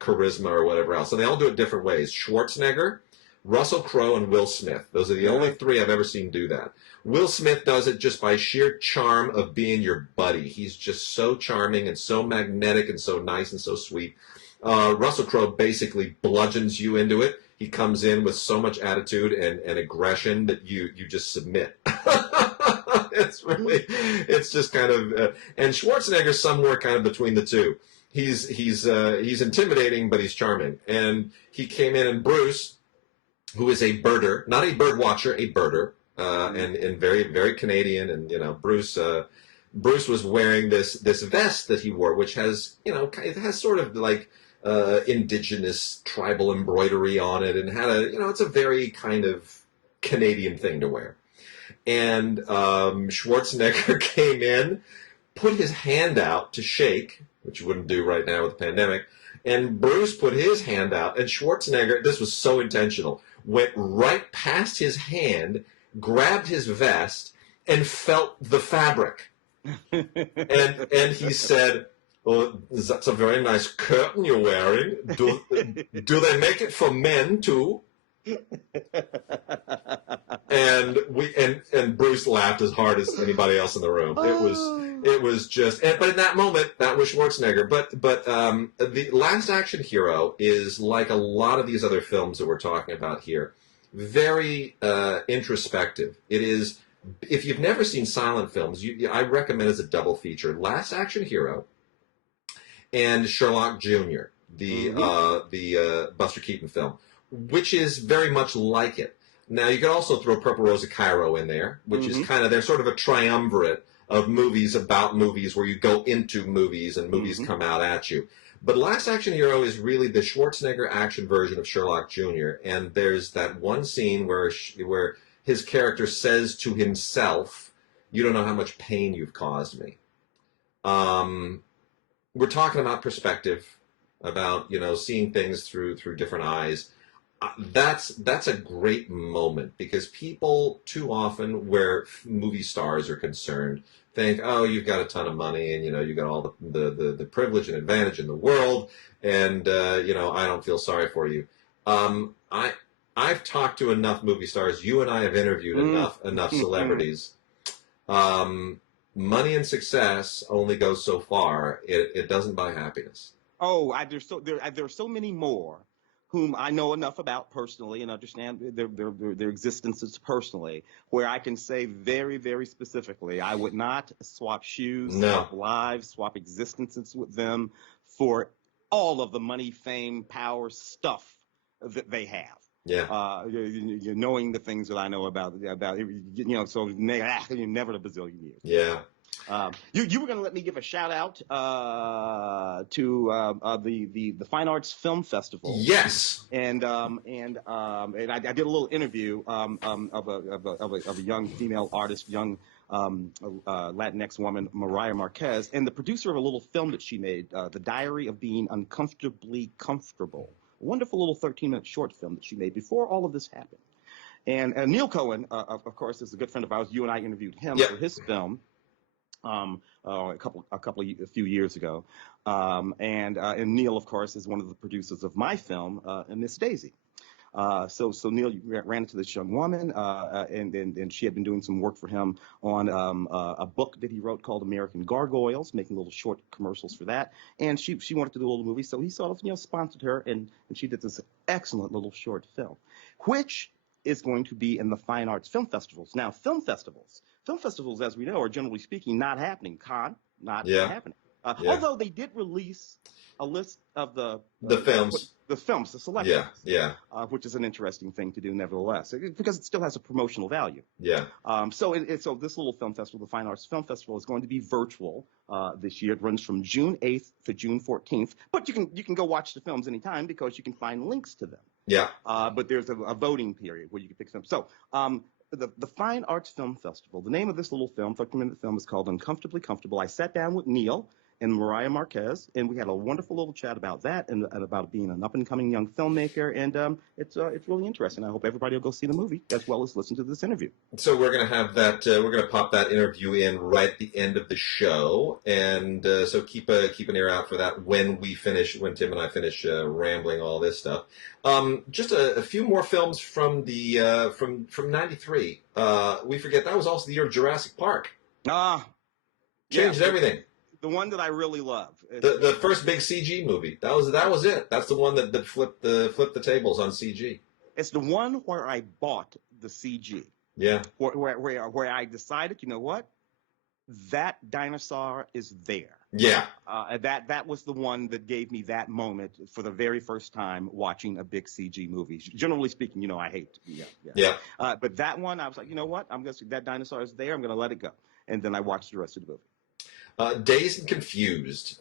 charisma or whatever else. And they all do it different ways. Schwarzenegger, Russell Crowe, and Will Smith. Those are the only 3 I've ever seen do that. Will Smith does it just by sheer charm of being your buddy. He's just so charming and so magnetic and so nice and so sweet. Russell Crowe basically bludgeons you into it. He comes in with so much attitude and aggression that you just submit. It's just kind of, and Schwarzenegger's somewhere kind of between the two. He's intimidating, but he's charming. And he came in, and Bruce, who is a birder, not a bird watcher, a birder, and very, very Canadian. And, Bruce was wearing this vest that he wore, which has, it has sort of like, indigenous tribal embroidery on it, and had it's a very kind of Canadian thing to wear. And Schwarzenegger came in, put his hand out to shake, which you wouldn't do right now with the pandemic, and Bruce put his hand out, and Schwarzenegger, this was so intentional, went right past his hand, grabbed his vest, and felt the fabric. and he said, "Well, that's a very nice curtain you're wearing. Do they make it for men too?" And Bruce laughed as hard as anybody else in the room. It was just. But in that moment, that was Schwarzenegger. But the Last Action Hero is like a lot of these other films that we're talking about here, very introspective. It is. If you've never seen silent films, I recommend as a double feature: Last Action Hero and Sherlock Jr., the Buster Keaton film, which is very much like it. Now, you could also throw Purple Rose of Cairo in there, which is kind of, they're sort of a triumvirate of movies about movies where you go into movies and movies come out at you. But Last Action Hero is really the Schwarzenegger action version of Sherlock Jr., and there's that one scene where his character says to himself, "You don't know how much pain you've caused me." We're talking about perspective, about seeing things through different eyes. That's a great moment, because people too often, where movie stars are concerned, think, "Oh, you've got a ton of money, and you've got all the privilege and advantage in the world, and I don't feel sorry for you." I've talked to enough movie stars. You and I have interviewed enough celebrities. Money and success only goes so far. It doesn't buy happiness. Oh, there are so many more whom I know enough about personally and understand their existences personally, where I can say very, very specifically, I would not swap shoes, No. swap lives, swap existences with them for all of the money, fame, power, stuff that they have. Yeah. You're knowing the things that I know about so never the bazillion years. Yeah. You were going to let me give a shout out to the Fine Arts Film Festival. Yes. And I did a little interview of a young female artist, young Latinx woman, Myriah Marquez, and the producer of a little film that she made, The Diary of Being Uncomfortably Comfortable. A wonderful little 13-minute short film that she made before all of this happened. And Neil Cohen, of course, is a good friend of ours. You and I interviewed him for his film. A few years ago, and Neil, of course, is one of the producers of my film, Miss Daisy. So Neil ran into this young woman, and she had been doing some work for him on a book that he wrote called American Gargoyles, making little short commercials for that. And she wanted to do a little movie, so he sort of sponsored her, and she did this excellent little short film, which is going to be in the Fine Arts Film Festivals. Now, film festivals, as we know, are generally speaking not happening. Not happening. Although they did release a list of the films, the selections, which is an interesting thing to do, nevertheless, because it still has a promotional value. Yeah. So this little film festival, the Fine Arts Film Festival, is going to be virtual this year. It runs from June 8th to June 14th, but you can go watch the films anytime because you can find links to them. Yeah. But there's a voting period where you can pick them. So the Fine Arts Film Festival, the name of this little film, 13-minute film, is called Uncomfortably Comfortable. I sat down with Neil and Myriah Marquez, and we had a wonderful little chat about that and about being an up-and-coming young filmmaker, and it's really interesting. I hope everybody will go see the movie as well as listen to this interview. So we're going to have that. We're going to pop that interview in right at the end of the show, and so keep an ear out for that when Tim and I finish rambling all this stuff. Just a few more films from the from '93. We forget that was also the year of Jurassic Park. Changed everything. The one that I really love. The first big CG movie. That was it. That's the one that flipped the tables on CG. It's the one where I bought the CG. Yeah. Where I decided, you know what? That dinosaur is there. Yeah. That was the one that gave me that moment for the very first time watching a big CG movie. Generally speaking, I hate. Yeah. But that one, I was like, you know what? That dinosaur is there. I'm going to let it go. And then I watched the rest of the movie. Dazed and Confused,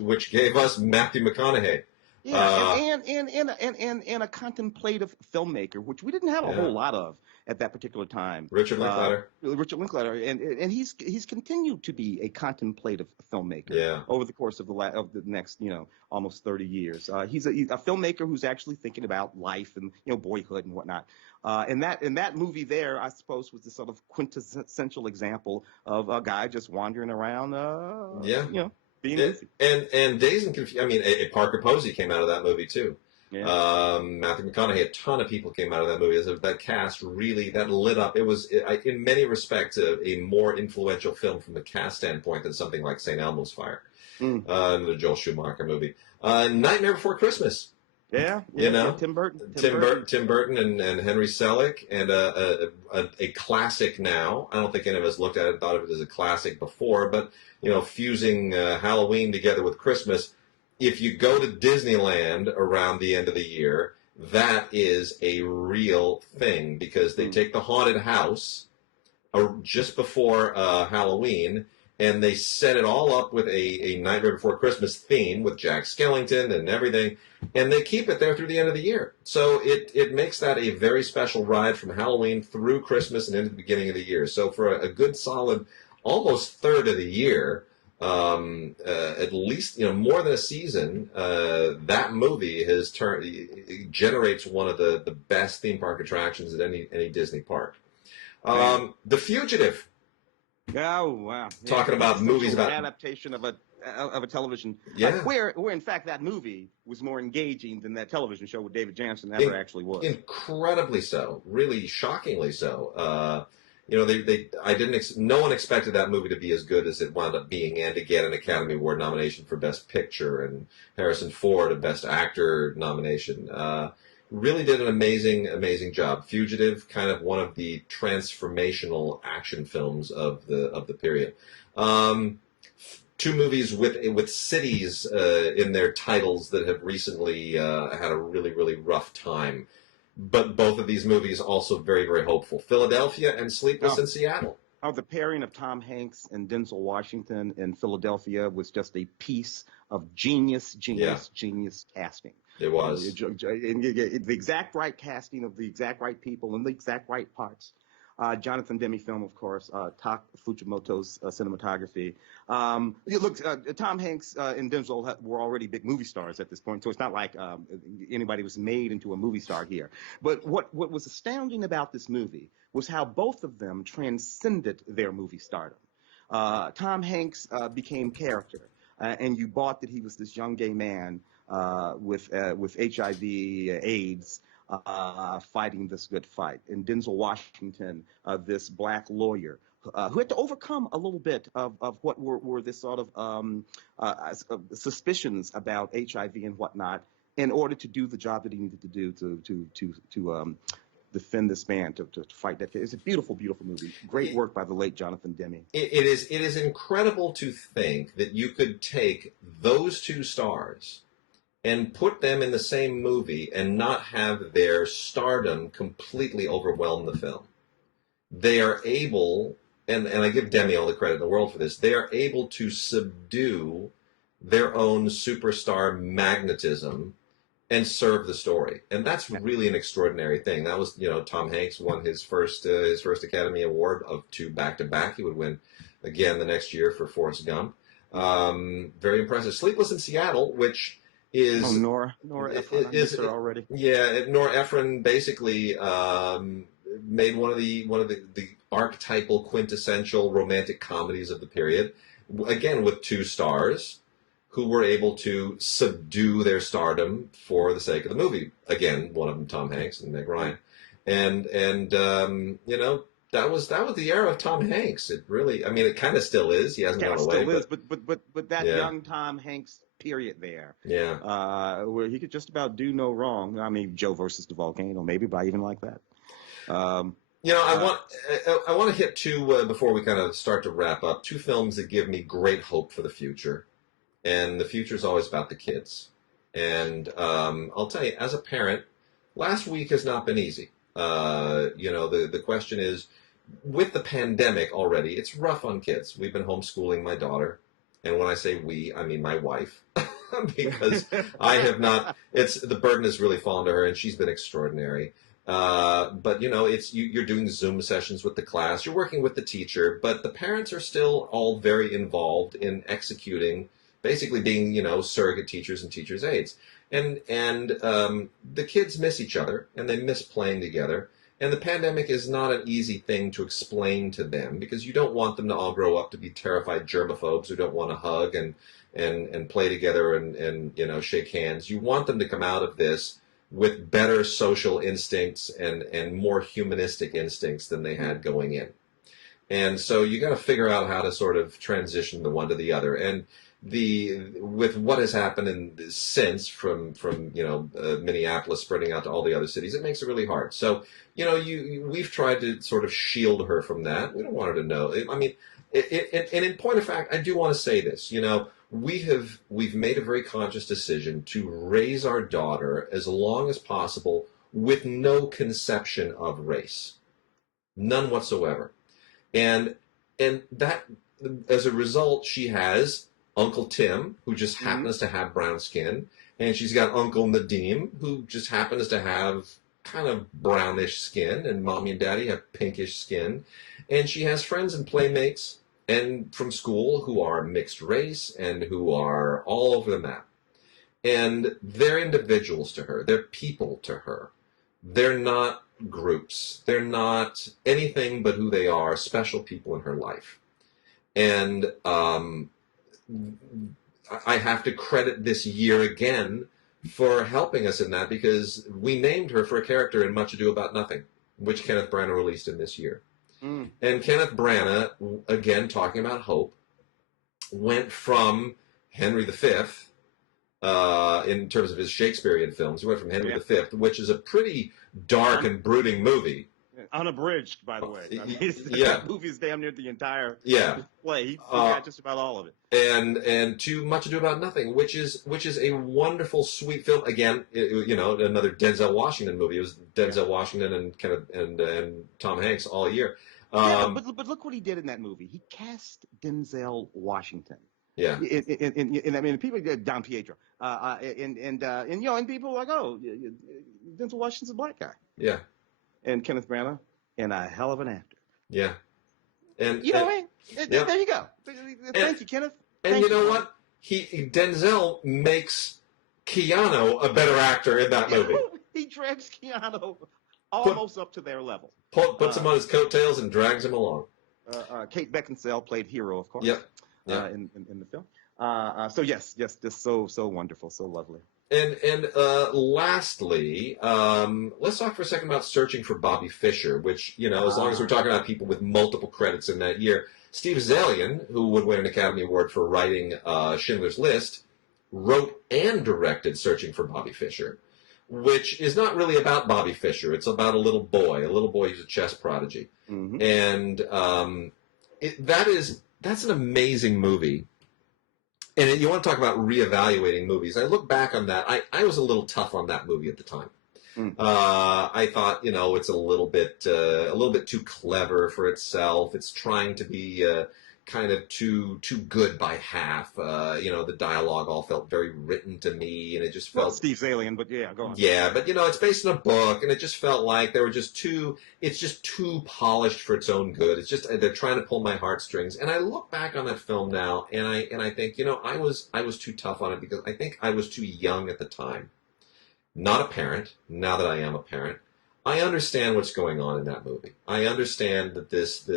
which gave us Matthew McConaughey. Yeah, and a contemplative filmmaker, which we didn't have a whole lot of at that particular time. Richard Linklater. And he's continued to be a contemplative filmmaker over the course of the next almost 30 years. He's a filmmaker who's actually thinking about life and boyhood and whatnot. And that movie there, I suppose, was the sort of quintessential example of a guy just wandering around. Being goofy. And Dazed and Confused. I mean, Parker Posey came out of that movie too. Yeah. Matthew McConaughey. A ton of people came out of that movie. That cast really lit up. It was in many respects a more influential film from the cast standpoint than something like St. Elmo's Fire, the Joel Schumacher movie. Nightmare Before Christmas. Yeah, Tim Burton and Henry Selick, and a classic now. I don't think any of us looked at it and thought of it as a classic before, but fusing Halloween together with Christmas. If you go to Disneyland around the end of the year, that is a real thing because they take the haunted house just before Halloween, and they set it all up with a Nightmare Before Christmas theme with Jack Skellington and everything, and they keep it there through the end of the year. So it makes that a very special ride from Halloween through Christmas and into the beginning of the year. So for a good solid almost third of the year, at least more than a season, that movie generates one of the best theme park attractions at any Disney park. The Fugitive. Oh wow! Talking about movies about adaptation of a of a television, Yeah. where in fact that movie was more engaging than that television show with David Jansen ever In, actually was. incredibly so, really shockingly so. I didn't. No one expected that movie to be as good as it wound up being, and to get an Academy Award nomination for Best Picture, and Harrison Ford a Best Actor nomination. Really did an amazing job. Fugitive, kind of one of the transformational action films of the period. Two movies with cities in their titles that have recently had a really rough time. But both of these movies also very hopeful. Philadelphia and Sleepless in Seattle. Oh, the pairing of Tom Hanks and Denzel Washington in Philadelphia was just a piece of genius casting. It was. The exact right casting of the exact right people in the exact right parts. Jonathan Demme film, of course, Tak Fujimoto's cinematography. Look, Tom Hanks and Denzel were already big movie stars at this point, so it's not like anybody was made into a movie star here. But what was astounding about this movie was how both of them transcended their movie stardom. Tom Hanks became character, and you bought that he was this young gay man with HIV, AIDS, fighting this good fight. And Denzel Washington, this black lawyer who had to overcome a little bit of what were this sort of suspicions about HIV and whatnot in order to do the job that he needed to do to defend this man, to fight that case. It's a beautiful movie. Great work by the late Jonathan Demme. It is incredible to think that you could take those two stars and put them in the same movie and not have their stardom completely overwhelm the film. They are able, and I give Demme all the credit in the world for this, they are able to subdue their own superstar magnetism and serve the story. And that's really an extraordinary thing. That was, Tom Hanks won his first Academy Award of two back-to-back. He would win again the next year for Forrest Gump. Very impressive. Sleepless in Seattle, which is Nora Ephron is already. Yeah, Nora Ephron basically made one of the archetypal quintessential romantic comedies of the period, again with two stars who were able to subdue their stardom for the sake of the movie. Again, one of them Tom Hanks and Meg Ryan, and that was the era of Tom Hanks. It really, it kind of still is. He hasn't gone away. But that young Tom Hanks period there. Yeah. Where he could just about do no wrong. I mean, Joe versus the Volcano, maybe, but I even like that. I want to hit two before we kind of start to wrap up. Two films that give me great hope for the future, and the future is always about the kids. And I'll tell you, as a parent, last week has not been easy. The question is, with the pandemic already, it's rough on kids. We've been homeschooling my daughter. And when I say we, I mean my wife, because I have not. The burden has really fallen to her, and she's been extraordinary. But you're doing Zoom sessions with the class, you're working with the teacher, but the parents are still all very involved in executing, basically being surrogate teachers and teachers' aides, and the kids miss each other and they miss playing together. And the pandemic is not an easy thing to explain to them, because you don't want them to all grow up to be terrified germaphobes who don't want to hug and play together and shake hands. You want them to come out of this with better social instincts and more humanistic instincts than they had going in. And so you got to figure out how to sort of transition the one to the other. And with what has happened since from Minneapolis spreading out to all the other cities, it makes it really hard. So we've tried to sort of shield her from that. We don't want her to know. And in point of fact, I do want to say this. We've made a very conscious decision to raise our daughter as long as possible with no conception of race, none whatsoever, and that as a result, she has Uncle Tim, who just happens to have brown skin, and she's got Uncle Nadim, who just happens to have kind of brownish skin, and Mommy and Daddy have pinkish skin, and she has friends and playmates and from school who are mixed race and who are all over the map. And they're individuals to her. They're people to her. They're not groups. They're not anything but who they are, special people in her life. And I have to credit this year again for helping us in that, because we named her for a character in Much Ado About Nothing, which Kenneth Branagh released in this year. And Kenneth Branagh, again talking about hope, went from Henry V, in terms of his Shakespearean films, he went from Henry V, which is a pretty dark and brooding movie. Unabridged, by the way. I mean, that movie is damn near the entire play. He got just about all of it. And to Much Ado About Nothing, which is a wonderful, sweet film. Again, another Denzel Washington movie. It was Denzel Washington and Tom Hanks all year. But look what he did in that movie. He cast Denzel Washington. Yeah. I mean, people did Don Pietro. And people were like, oh, Denzel Washington's a black guy. Yeah. And Kenneth Branagh, and a hell of an actor. Yeah. And what I mean? There you go. Thank you, Kenneth. And you know what? Denzel makes Keanu a better actor in that movie. He drags Keanu almost up to their level. Puts him on his coattails and drags him along. Kate Beckinsale played Hero, of course. Yep. In the film. So yes, just so wonderful, so lovely. And lastly, let's talk for a second about Searching for Bobby Fischer, which, as long as we're talking about people with multiple credits in that year, Steve Zalian, who would win an Academy Award for writing Schindler's List, wrote and directed Searching for Bobby Fischer, which is not really about Bobby Fischer. It's about a little boy who's a chess prodigy. Mm-hmm. And that's an amazing movie. And you want to talk about reevaluating movies. I look back on that. I was a little tough on that movie at the time. I thought, it's a little bit too clever for itself. It's trying to be kind of too good by half. The dialogue all felt very written to me, and it just felt Steve Zalian. But yeah, go on. Yeah, but it's based on a book, and it just felt like they were just too. It's just too polished for its own good. It's just they're trying to pull my heartstrings. And I look back on that film now, and I think I was too tough on it, because I think I was too young at the time. Not a parent. Now that I am a parent, I understand what's going on in that movie. I understand that this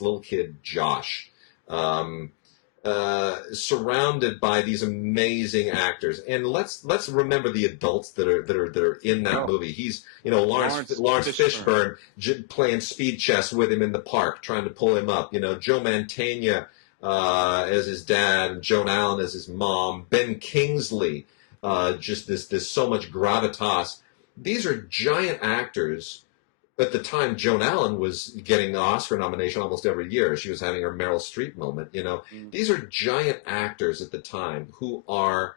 little kid Josh, surrounded by these amazing actors, and let's remember the adults that are in that movie. He's Lawrence Fishburne playing speed chess with him in the park, trying to pull him up. Joe Mantegna as his dad, Joan Allen as his mom, Ben Kingsley. Just this so much gravitas. These are giant actors. At the time, Joan Allen was getting an Oscar nomination almost every year. She was having her Meryl Streep moment. These are giant actors at the time who are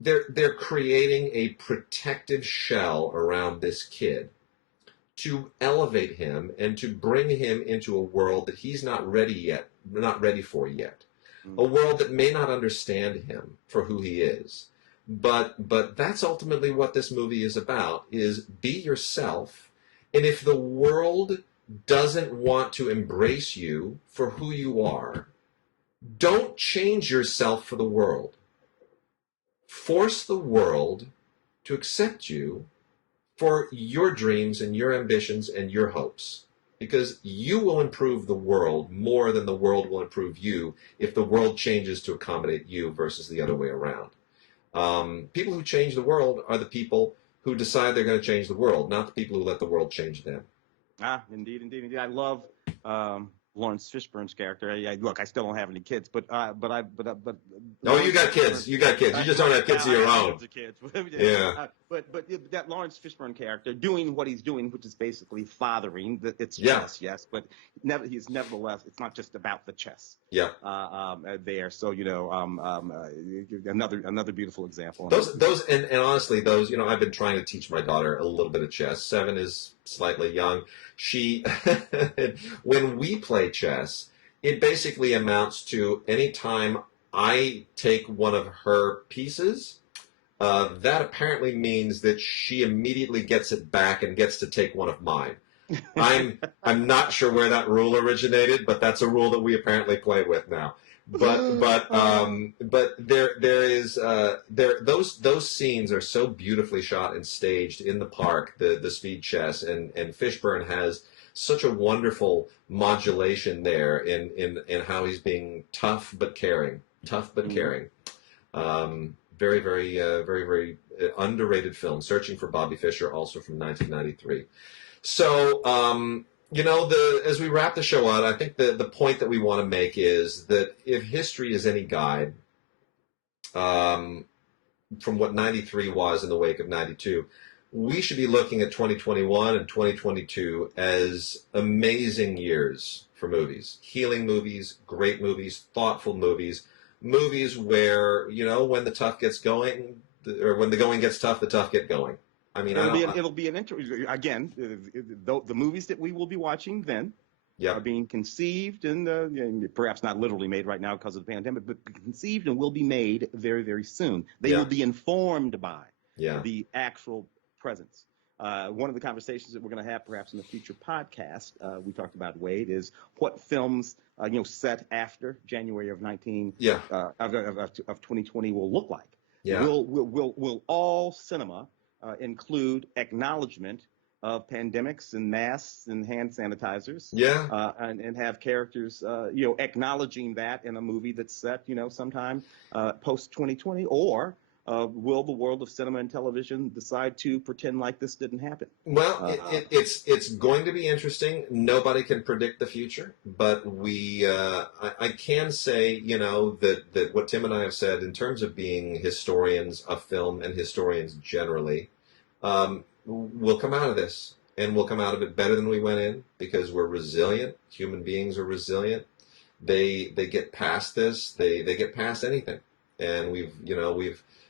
they're creating a protective shell around this kid to elevate him and to bring him into a world that he's not ready for yet. A world that may not understand him for who he is. But that's ultimately what this movie is about, is be yourself. And if the world doesn't want to embrace you for who you are, don't change yourself for the world. Force the world to accept you for your dreams and your ambitions and your hopes. Because you will improve the world more than the world will improve you if the world changes to accommodate you versus the other way around. People who change the world are the people who decide they're going to change the world, not the people who let the world change them. Indeed. I love Lawrence Fishburne's character. Look, I still don't have any kids, but. No, you got kids. You just don't have kids of your own. Yeah. But that Lawrence Fishburne character doing what he's doing, which is basically fathering. It's chess, yes, but he's nevertheless. It's not just about the chess. Yeah. There, so another beautiful example. Those and honestly, those I've been trying to teach my daughter a little bit of chess. 7 is slightly young. She, when we play chess, it basically amounts to any time I take one of her pieces, that apparently means that she immediately gets it back and gets to take one of mine. I'm not sure where that rule originated, but that's a rule that we apparently play with now. But there is those scenes are so beautifully shot and staged in the park, the speed chess, and Fishburne has such a wonderful modulation there in how he's being tough but caring. Tough but caring. Very, very underrated film. Searching for Bobby Fischer, also from 1993. So, as we wrap the show out, I think the point that we want to make is that if history is any guide, from what 93 was in the wake of 92, we should be looking at 2021 and 2022 as amazing years for movies. Healing movies, great movies, thoughtful movies, movies where, when the tough gets going, or when the going gets tough, the tough get going. I mean, it'll be an again, the movies that we will be watching then are being conceived and perhaps not literally made right now because of the pandemic, but conceived and will be made very, very soon. They will be informed by the actual presence. One of the conversations that we're going to have perhaps in a future podcast, we talked about, Wade, is what films set after January of 2020 will look like. Yeah. Will all cinema include acknowledgement of pandemics and masks and hand sanitizers? Yeah. And have characters, acknowledging that in a movie that's set, sometime post 2020, or will the world of cinema and television decide to pretend like this didn't happen? Well, it's going to be interesting. Nobody can predict the future, but I can say, that what Tim and I have said in terms of being historians of film and historians generally, we'll come out of this, and we'll come out of it better than we went in, because we're resilient. Human beings are resilient. They get past this. They get past anything, and we've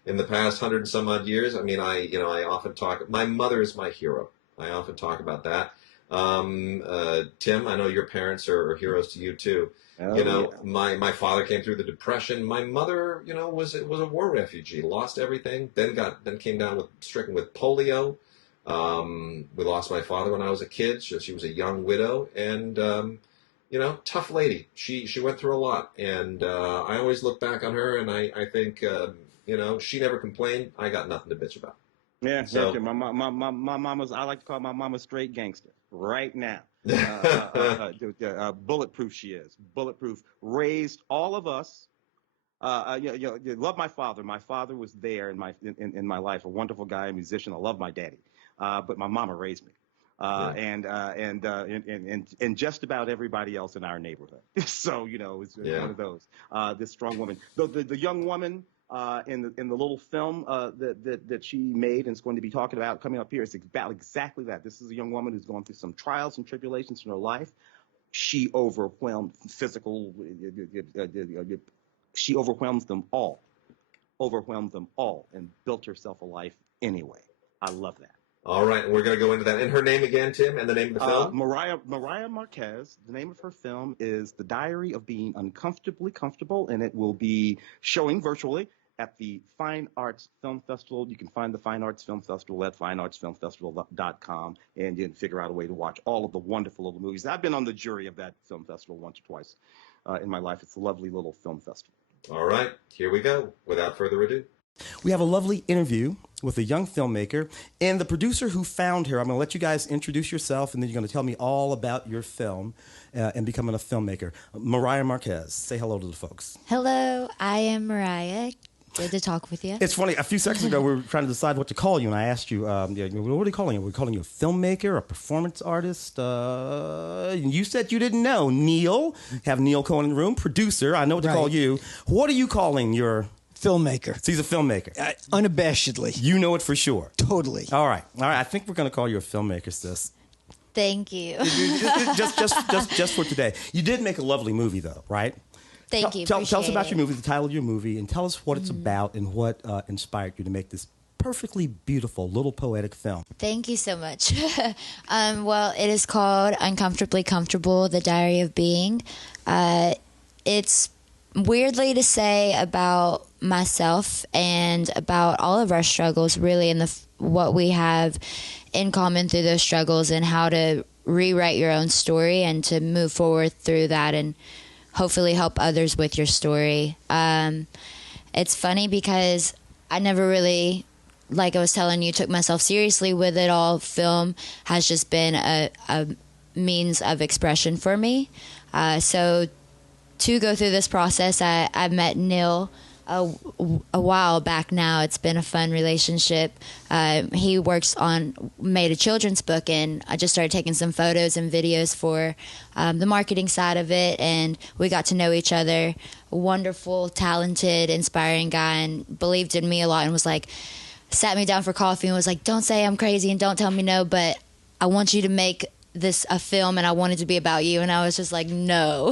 in the past 100 and some odd years, I mean, I often talk, my mother is my hero. I often talk about that. Tim, I know your parents are heroes to you too. My father came through the Depression. My mother, was a war refugee, lost everything, then came down stricken with polio. We lost my father when I was a kid. She was a young widow, and tough lady. She went through a lot, and I always look back on her, and I think she never complained. I got nothing to bitch about. Yeah, so my mama's. I like to call my mama straight gangster right now. Bulletproof she is. Bulletproof. Raised all of us. Love my father. My father was there in my life. A wonderful guy, a musician. I love my daddy. But my mama raised me. And just about everybody else in our neighborhood. So it's one of those. This strong woman. The young woman in the little film that she made and is going to be talking about coming up here, it's about exactly that. This is a young woman who's going through some trials and tribulations in her life. She overwhelmed she overwhelms them all, and built herself a life anyway. I love that. All right, and we're going to go into that. And her name again, Tim, and the name of the film? Myriah Marquez. The name of her film is The Diary of Being Uncomfortably Comfortable, and it will be showing virtually at the Fine Arts Film Festival. You can find the Fine Arts Film Festival at fineartsfilmfestival.com, and you can figure out a way to watch all of the wonderful little movies. I've been on the jury of that film festival once or twice in my life. It's a lovely little film festival. All right, here we go. Without further ado. We have a lovely interview with a young filmmaker and the producer who found her. I'm going to let you guys introduce yourself, and then you're going to tell me all about your film and becoming a filmmaker. Myriah Marquez, say hello to the folks. Hello, I am Myriah. Good to talk with you. It's funny. A few seconds ago, we were trying to decide what to call you, and I asked you, what are we calling you? Are we calling you a filmmaker, a performance artist? You said you didn't know. Neil, have Neil Cohen in the room, producer. I know what to call you. What are you calling your... Filmmaker. So he's a filmmaker. Unabashedly. You know it for sure. Totally. All right. I think we're going to call you a filmmaker, sis. Thank you. just for today. You did make a lovely movie, though, right? Thank you. Tell us about your movie, the title of your movie, and tell us what it's about and what inspired you to make this perfectly beautiful little poetic film. Thank you so much. Well, it is called Uncomfortably Comfortable, The Diary of Being. It's weirdly to say about myself and about all of our struggles, really, and what we have in common through those struggles, and how to rewrite your own story and to move forward through that and hopefully help others with your story. It's funny because I never really, like I was telling you, took myself seriously with it all. Film has just been a means of expression for me. So to go through this process, I met Neil a while back now. It's been a fun relationship. He made a children's book, and I just started taking some photos and videos for the marketing side of it, and we got to know each other. Wonderful, talented, inspiring guy, and believed in me a lot, and was like, sat me down for coffee and was like, don't say I'm crazy and don't tell me no, but I want you to make this a film, and I want it to be about you. And I was just like, no.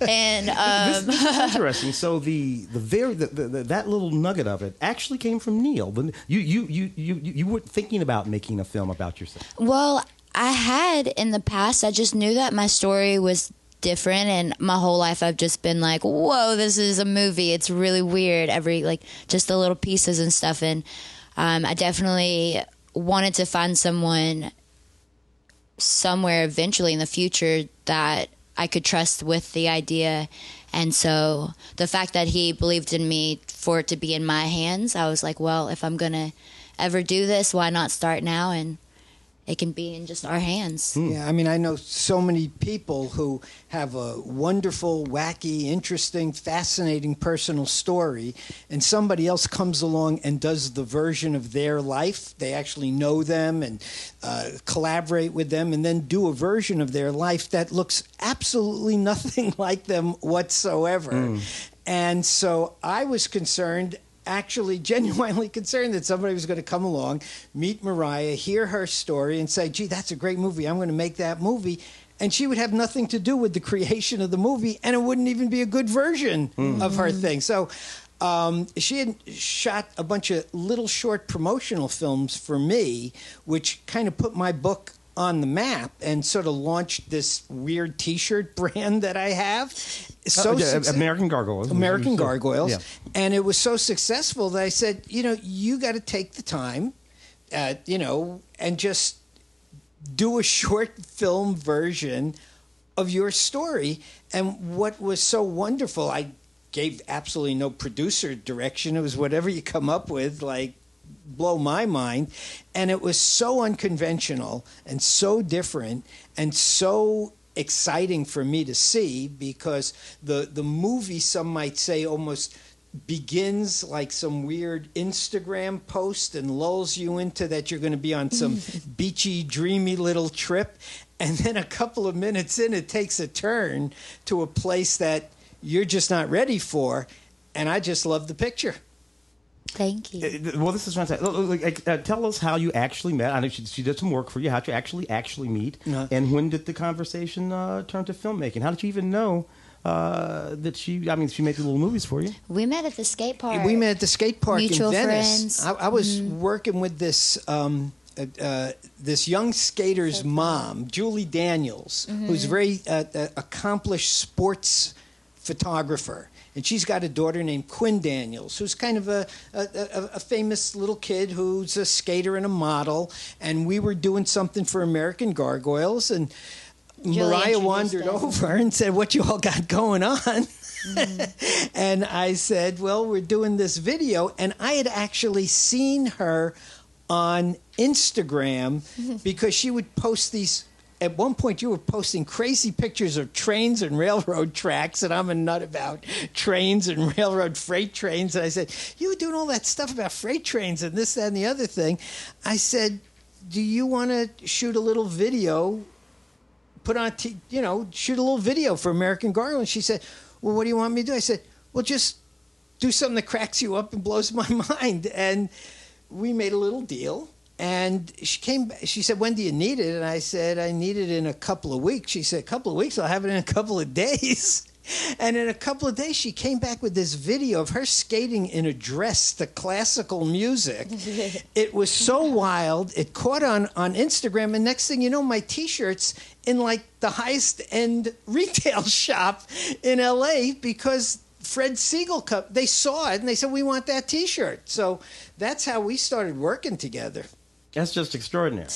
And this is interesting. So that little nugget of it actually came from Neil. You weren't thinking about making a film about yourself. Well, I had in the past. I just knew that my story was different, and my whole life I've just been like, whoa, this is a movie. It's really weird. Just the little pieces and stuff. And I definitely wanted to find someone somewhere eventually in the future that I could trust with the idea. And so the fact that he believed in me for it to be in my hands, I was like, well, if I'm going to ever do this, why not start now? And it can be in just our hands. Yeah, I mean, I know so many people who have a wonderful, wacky, interesting, fascinating personal story, and somebody else comes along and does the version of their life. They actually know them and collaborate with them, and then do a version of their life that looks absolutely nothing like them whatsoever. And so I was concerned, actually genuinely concerned, that somebody was going to come along, meet Myriah, hear her story, and say, gee, that's a great movie. I'm going to make that movie. And she would have nothing to do with the creation of the movie, and it wouldn't even be a good version of her thing. So she had shot a bunch of little short promotional films for me, which kind of put my book on the map and sort of launched this weird T-shirt brand that I have. American Gargoyles. American Gargoyles. Yeah. And it was so successful that I said, you got to take the time, and just do a short film version of your story. And what was so wonderful, I gave absolutely no producer direction. It was whatever you come up with, like, blow my mind. And it was so unconventional and so different and so exciting for me to see, because the movie, some might say, almost begins like some weird Instagram post and lulls you into that you're going to be on some beachy, dreamy little trip. And then a couple of minutes in, it takes a turn to a place that you're just not ready for. And I just love the picture. Thank you. Well, this is fantastic. Tell us how you actually met. I know she did some work for you. How did you actually meet? And when did the conversation turn to filmmaking? How did you even know that she made little movies for you? We met at the skate park. We met at the skate park Mutual in Venice. friends. I was working with this this young skater's mom, Julie Daniels, who's a very accomplished sports photographer. And she's got a daughter named Quinn Daniels, who's kind of a famous little kid who's a skater and a model. And we were doing something for American Gargoyles, and Myriah wandered over and said, what you all got going on? And I said, well, we're doing this video. And I had actually seen her on Instagram because she would post these. At one point, you were posting crazy pictures of trains and railroad tracks, and I'm a nut about trains and railroad freight trains. And I said, you were doing all that stuff about freight trains and this, that, and the other thing. I said, do you want to shoot a little video, shoot a little video for American Gargoyle? And she said, well, what do you want me to do? I said, well, just do something that cracks you up and blows my mind. And we made a little deal. And she said, when do you need it? And I said, I need it in a couple of weeks. She said, a couple of weeks? I'll have it in a couple of days. And in a couple of days, she came back with this video of her skating in a dress to classical music. It was so wild. It caught on Instagram. And next thing you know, my T-shirt's in like the highest end retail shop in L.A. because Fred Siegel they saw it and they said, we want that T-shirt. So that's how we started working together. That's just extraordinary.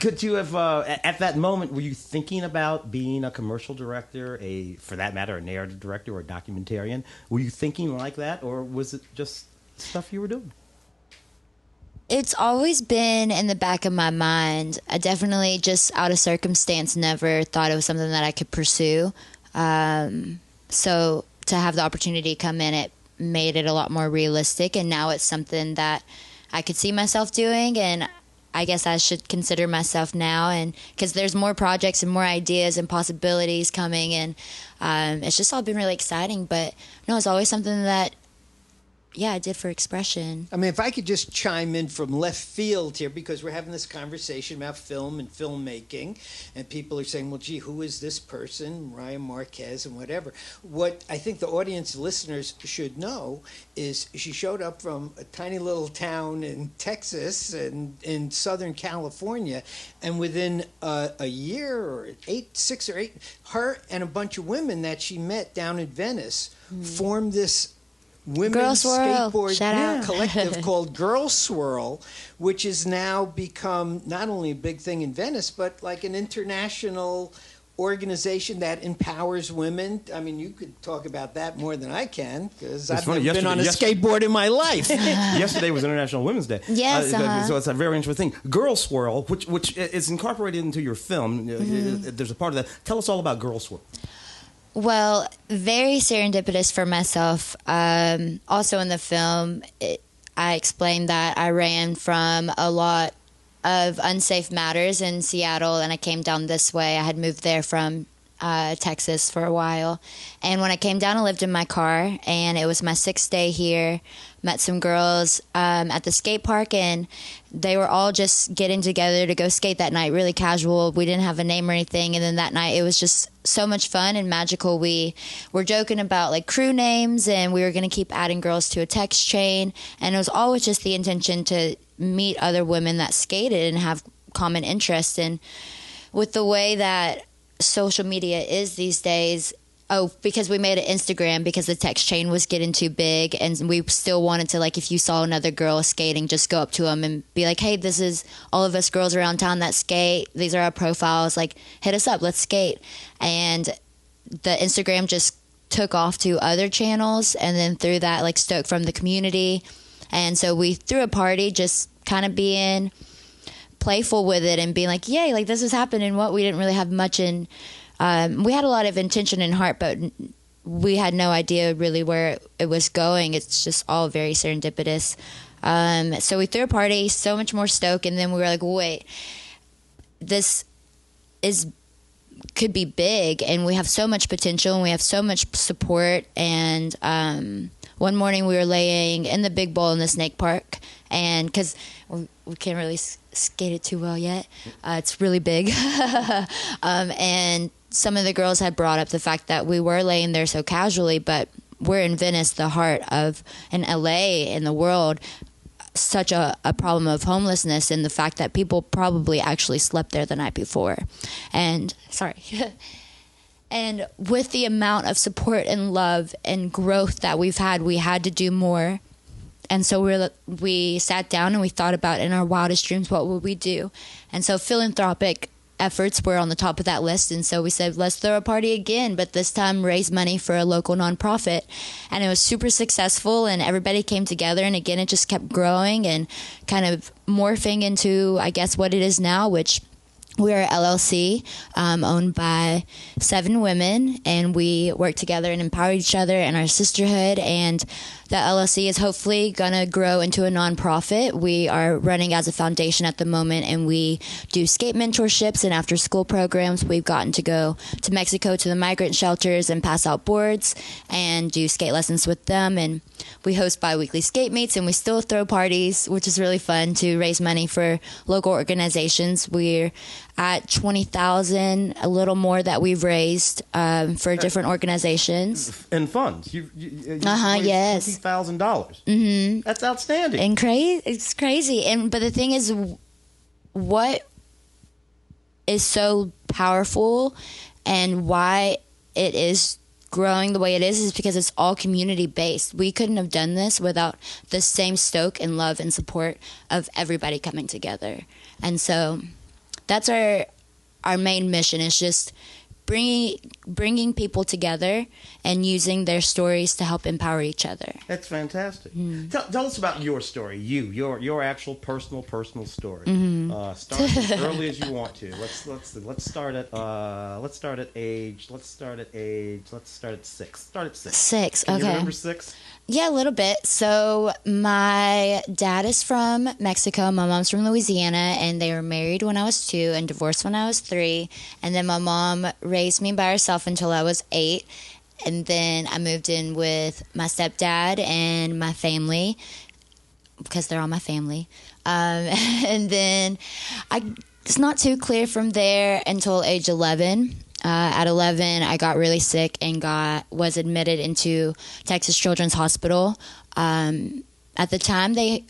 Could you have, at that moment, were you thinking about being a commercial director, for that matter, a narrative director or a documentarian? Were you thinking like that, or was it just stuff you were doing? It's always been in the back of my mind. I definitely, just out of circumstance, never thought it was something that I could pursue. So to have the opportunity come in, it made it a lot more realistic. And now it's something that I could see myself doing. And I guess I should consider myself now. And because there's more projects and more ideas and possibilities coming. And it's just all been really exciting. But no, it's always something that, I did for expression. I mean, if I could just chime in from left field here, because we're having this conversation about film and filmmaking, and people are saying, well, gee, who is this person, Myriah Marquez and whatever. What I think the audience listeners should know is she showed up from a tiny little town in Texas and in Southern California, and within a year or 6 or 8, her and a bunch of women that she met down in Venice formed this women's skateboard collective called Girl Swirl, which has now become not only a big thing in Venice, but like an international organization that empowers women. I mean, you could talk about that more than I can, because I've never been on a skateboard in my life. Yesterday was International Women's Day. Yes, so it's a very interesting thing. Girl Swirl, which is incorporated into your film. There's a part of that. Tell us all about Girl Swirl. Well, very serendipitous for myself. Also in the film, I explained that I ran from a lot of unsafe matters in Seattle, and I came down this way. I had moved there from Texas for a while. And when I came down, I lived in my car, and it was my 6th day here. Met some girls at the skate park, and they were all just getting together to go skate that night, really casual. We didn't have a name or anything. And then that night, it was just so much fun and magical. We were joking about like crew names, and we were going to keep adding girls to a text chain. And it was always just the intention to meet other women that skated and have common interests. And with the way that social media is these days, because we made an Instagram because the text chain was getting too big, and we still wanted to, like, if you saw another girl skating, just go up to them and be like, hey, this is all of us girls around town that skate. These are our profiles. Like, hit us up. Let's skate. And the Instagram just took off to other channels, and then through that, like, stoked from the community. And so we threw a party, just kind of being playful with it and being like, yay, like, this is happening. What we didn't really have much in. We had a lot of intention and heart, but we had no idea really where it was going. It's just all very serendipitous. So we threw a party, so much more stoke, and then we were like, wait, this could be big, and we have so much potential, and we have so much support. And one morning we were laying in the big bowl in the snake park, and because we can't really skate it too well yet, it's really big. And some of the girls had brought up the fact that we were laying there so casually, but we're in Venice, the heart of, in LA, in the world, such a problem of homelessness, and the fact that people probably actually slept there the night before. And and with the amount of support and love and growth that we've had, we had to do more. And so we sat down and we thought about, in our wildest dreams, what would we do? And so philanthropic efforts were on the top of that list. And so we said, let's throw a party again, but this time raise money for a local nonprofit. And it was super successful, and everybody came together. And again, it just kept growing and kind of morphing into, I guess, what it is now, which we are an LLC owned by 7 women, and we work together and empower each other in our sisterhood. And the LLC is hopefully going to grow into a nonprofit. We are running as a foundation at the moment, and we do skate mentorships and after school programs. We've gotten to go to Mexico to the migrant shelters and pass out boards and do skate lessons with them. And we host bi-weekly skate meets, and we still throw parties, which is really fun, to raise money for local organizations. We're at 20,000, a little more that we've raised for different organizations. And funds. You yes. $20,000. Mm-hmm. That's outstanding. And it's crazy. But the thing is, what is so powerful and why it is growing the way it is because it's all community based. We couldn't have done this without the same stoke and love and support of everybody coming together. And so that's our main mission, is just bringing people together and using their stories to help empower each other. That's fantastic. Tell us about your story, your actual personal story. Start as early as you want to. Let's start at age 6. Start at 6. 6. Can Okay. you remember 6? Yeah, a little bit. So my dad is from Mexico. My mom's from Louisiana, and they were married when I was 2 and divorced when I was 3. And then my mom raised me by herself until I was 8. And then I moved in with my stepdad and my family, because they're all my family. And then it's not too clear from there until age 11. At 11, I got really sick and was admitted into Texas Children's Hospital. At the time, they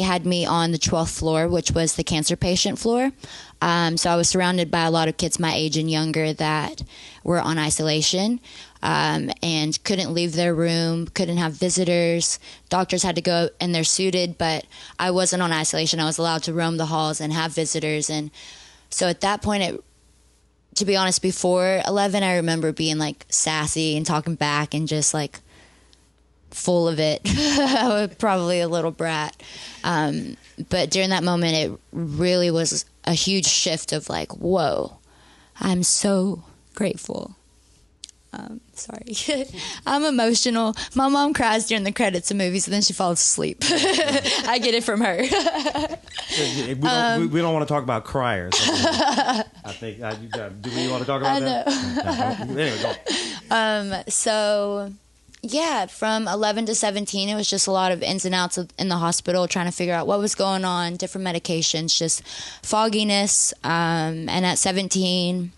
had me on the 12th floor, which was the cancer patient floor. So I was surrounded by a lot of kids my age and younger that were on isolation and couldn't leave their room, couldn't have visitors. Doctors had to go, and they're suited, but I wasn't on isolation. I was allowed to roam the halls and have visitors. And so at that point, to be honest, before 11, I remember being like sassy and talking back and just like full of it. I was probably a little brat. But during that moment, it really was a huge shift of like, whoa, I'm so grateful. Sorry. I'm emotional. My mom cries during the credits of movies and then she falls asleep. I get it from her. We don't want to talk about criers. I think. Do we want to talk about that? Anyway, go. So, yeah, from 11 to 17, it was just a lot of ins and outs in the hospital, trying to figure out what was going on, different medications, just fogginess. And at 17,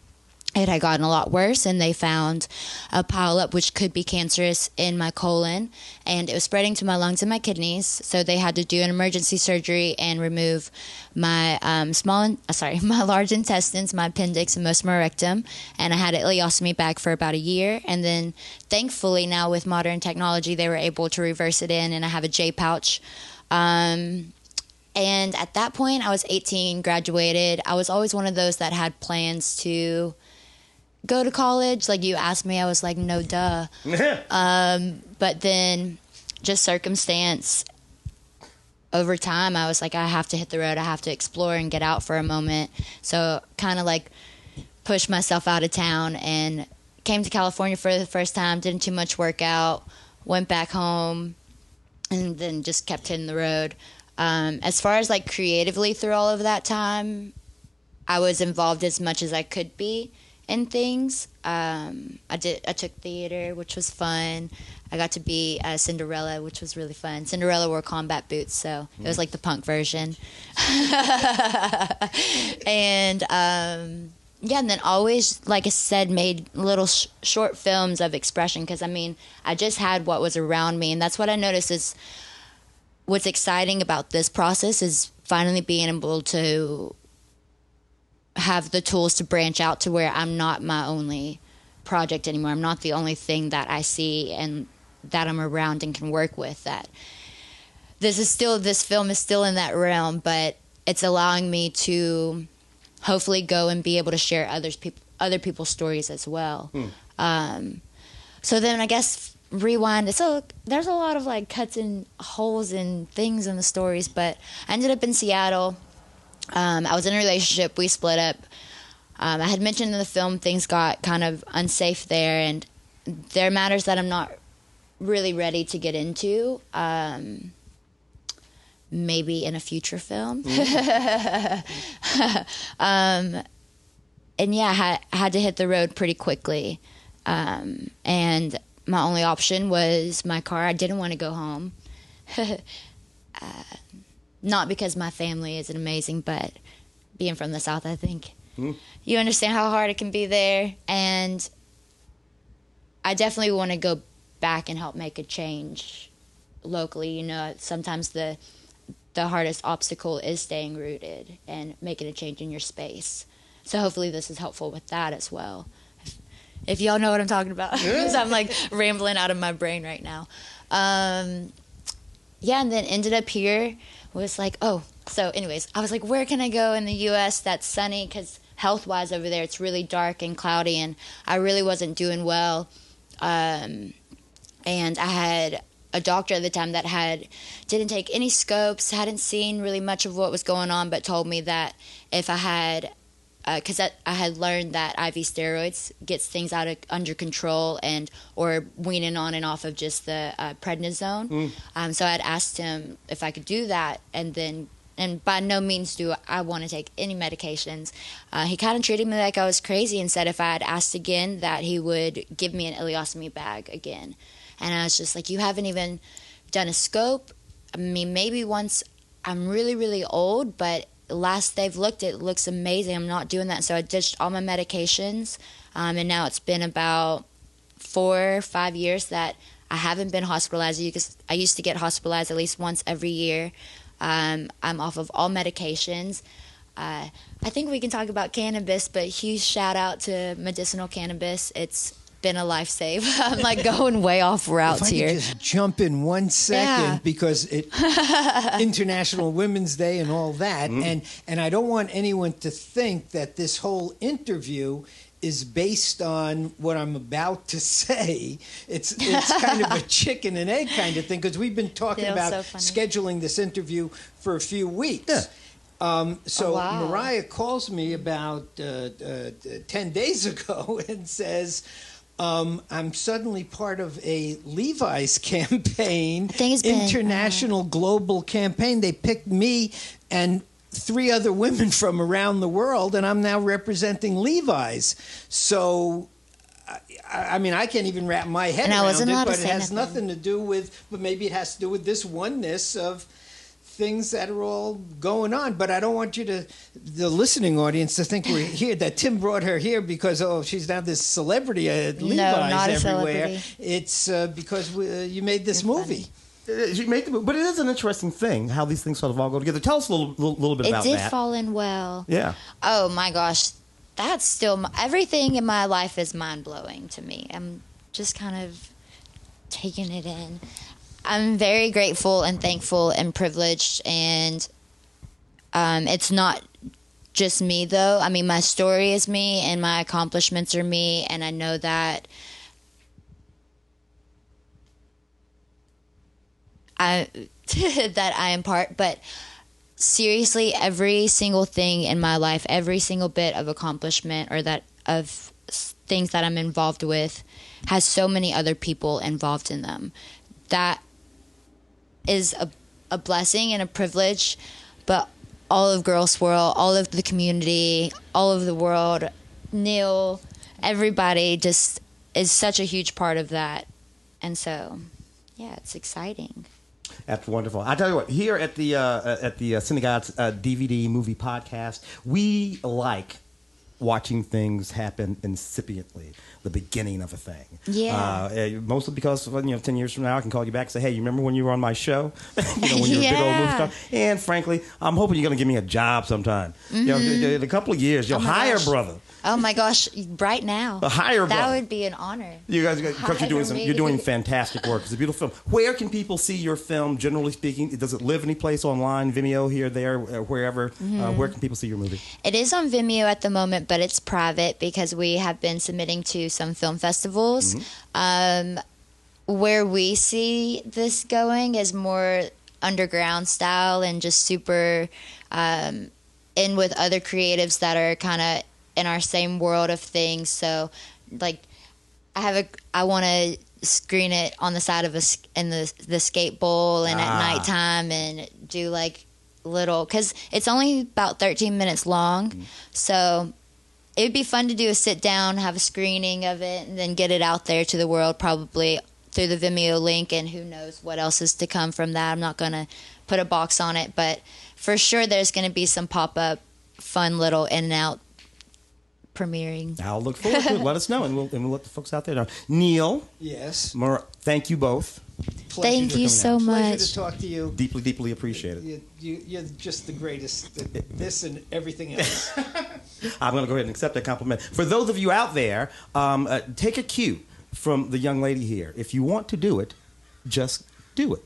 it had gotten a lot worse, and they found a pileup which could be cancerous in my colon, and it was spreading to my lungs and my kidneys. So they had to do an emergency surgery and remove my my large intestines, my appendix, and most of my rectum. And I had an ileostomy bag for about a year. And then, thankfully, now with modern technology, they were able to reverse it in, and I have a J pouch. And at that point, I was 18, graduated. I was always one of those that had plans to go to college. Like, you asked me, I was like, no, duh. But then just circumstance over time, I was like, I have to hit the road. I have to explore and get out for a moment. So kind of like pushed myself out of town and came to California for the first time, didn't too much workout, went back home, and then just kept hitting the road. As far as like creatively through all of that time, I was involved as much as I could be in things. I took theater, which was fun. I got to be Cinderella, which was really fun. Cinderella wore combat boots, so it was like the punk version. And yeah, and then always, like I said, made little short films of expression, because I mean, I just had what was around me, and that's what I noticed is what's exciting about this process is finally being able to have the tools to branch out to where I'm not my only project anymore. I'm not the only thing that I see and that I'm around and can work with. That this film is still in that realm, but it's allowing me to hopefully go and be able to share other people's stories as well. So then I guess rewind. So there's a lot of like cuts and holes and things in the stories, but I ended up in Seattle. I was in a relationship. We split up. I had mentioned in the film things got kind of unsafe there, and there are matters that I'm not really ready to get into. Maybe in a future film. And yeah, I had to hit the road pretty quickly. And my only option was my car. I didn't want to go home. Not because my family isn't amazing, but being from the South, I think you understand how hard it can be there. And I definitely want to go back and help make a change locally. You know, sometimes the hardest obstacle is staying rooted and making a change in your space. So hopefully this is helpful with that as well. If y'all know what I'm talking about. Because I'm like rambling out of my brain right now. Yeah, and then ended up here. Was like, oh, so anyways, I was like, where can I go in the U.S. that's sunny? Because health-wise over there. It's really dark and cloudy, and I really wasn't doing well. And I had a doctor at the time that didn't take any scopes, hadn't seen really much of what was going on, but told me that if I had, because I had learned that IV steroids gets things under control or weaning on and off of just the prednisone. So I'd asked him if I could do that, and by no means do I want to take any medications. He kind of treated me like I was crazy and said if I had asked again that he would give me an ileostomy bag again. And I was just like, you haven't even done a scope? I mean, maybe once. I'm really, really old, but last they've looked, it looks amazing. I'm not doing that. So I ditched all my medications, and now it's been about 4 or 5 years that I haven't been hospitalized. Because I used to get hospitalized at least once every year. I'm off of all medications. I think we can talk about cannabis, but huge shout out to medicinal cannabis. It's been a lifesaver. I'm like going way off routes here. If I could just jump in 1 second because International Women's Day and all that, and I don't want anyone to think that this whole interview is based on what I'm about to say. It's kind of a chicken and egg kind of thing because we've been talking about scheduling this interview for a few weeks. So Myriah calls me about 10 days ago and says, I'm suddenly part of a Levi's campaign, international global campaign. They picked me and 3 other women from around the world, and I'm now representing Levi's. So, I mean, I can't even wrap my head around it, but it has nothing to do with, but maybe it has to do with this oneness of things that are all going on. But I don't want the listening audience to think we're here, that Tim brought her here because, she's now this celebrity at Levi's everywhere. It's because you made this movie. She made the movie. But it is an interesting thing how these things sort of all go together. Tell us a little bit about that. It did fall in well. Yeah. Oh, my gosh. That's still... everything in my life is mind-blowing to me. I'm just kind of taking it in. I'm very grateful and thankful and privileged, and it's not just me, though. I mean, my story is me, and my accomplishments are me, and I know that that I am part. But seriously, every single thing in my life, every single bit of accomplishment or that of things that I'm involved with, has so many other people involved in them. That is a blessing and a privilege, but all of Girl Swirl, all of the community, all of the world, Neil, everybody just is such a huge part of that. And so, yeah, it's exciting. That's wonderful. I tell you what, here at the DigiGods DVD movie podcast, we like watching things happen incipiently, the beginning of a thing. Yeah. Mostly because 10 years from now I can call you back and say, hey, you remember when you were on my show? When you were a big old movie star. And frankly, I'm hoping you're going to give me a job sometime. In a couple of years, you'll hire brother. Oh my gosh! Right now, a hire brother. That would be an honor. You guys, because you're doing fantastic work. It's a beautiful film. Where can people see your film? Generally speaking, does it live any place online? Vimeo, here, there, wherever. Where can people see your movie? It is on Vimeo at the moment, but it's private because we have been submitting to some film festivals. Where we see this going is more underground style and just super in with other creatives that are kind of in our same world of things. So, like, I want to screen it on the side of in the skate bowl and at nighttime and do like little, because it's only about 13 minutes long. So it would be fun to do a sit down, have a screening of it, and then get it out there to the world, probably through the Vimeo link, and who knows what else is to come from that. I'm not going to put a box on it, but for sure there's going to be some pop-up fun little in and out premiering. I'll look forward to it. Let us know, and we'll let the folks out there know. Neil. Yes. Thank you both. Thank you so much. Pleasure to talk to you. Deeply, deeply appreciate it. You're just the greatest. This and everything else. I'm going to go ahead and accept that compliment. For those of you out there, take a cue from the young lady here. If you want to do it, just do it.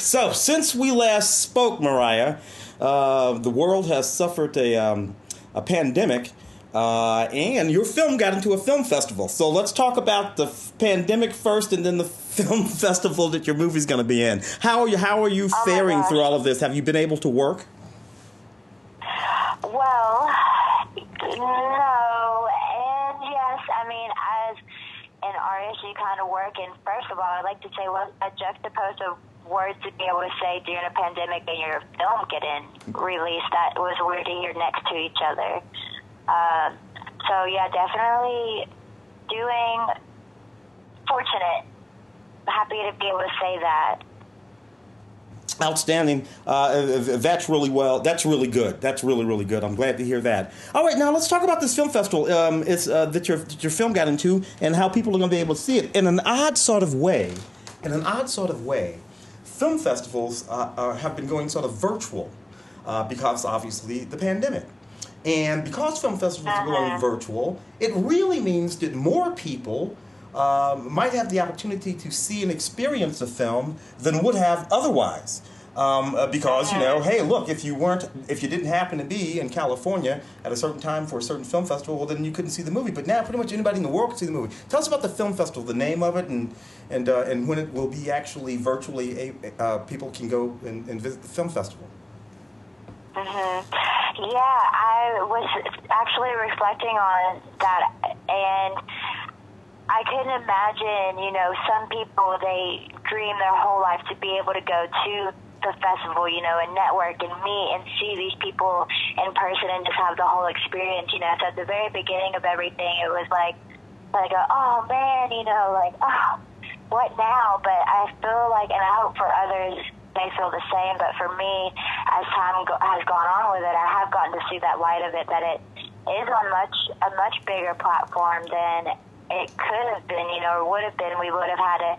So, since we last spoke, Myriah, the world has suffered a a pandemic, and your film got into a film festival. So let's talk about the pandemic first, and then the film festival that your movie's going to be in. How are you faring through all of this? Have you been able to work? Well, no, and yes. I mean, as an artist, you kind of work. And first of all, I'd like to say, well, a juxtapose of words to be able to say during a pandemic and your film getting released, that was weird to hear next to each other. So yeah, definitely fortunate. Happy to be able to say that. Outstanding. That's really well. That's really good. That's really, really good. I'm glad to hear that. All right, now let's talk about this film festival. It's that your film got into, and how people are going to be able to see it in an odd sort of way. Film festivals have been going sort of virtual because obviously the pandemic. And because film festivals are going virtual, it really means that more people might have the opportunity to see and experience a film than would have otherwise. Because, hey, look, if you didn't happen to be in California at a certain time for a certain film festival, well, then you couldn't see the movie. But now pretty much anybody in the world can see the movie. Tell us about the film festival, the name of it, and when it will be actually virtually, people can go and visit the film festival. Yeah, I was actually reflecting on that, and I couldn't imagine, some people, they dream their whole life to be able to go to the festival, and network and meet and see these people in person and just have the whole experience, So at the very beginning of everything, it was like, oh man, oh, what now? But I feel like, and I hope for others they feel the same, but for me, as time has gone on with it, I have gotten to see that light of it, that it is on a much bigger platform than it could have been, or would have been. We would have had to,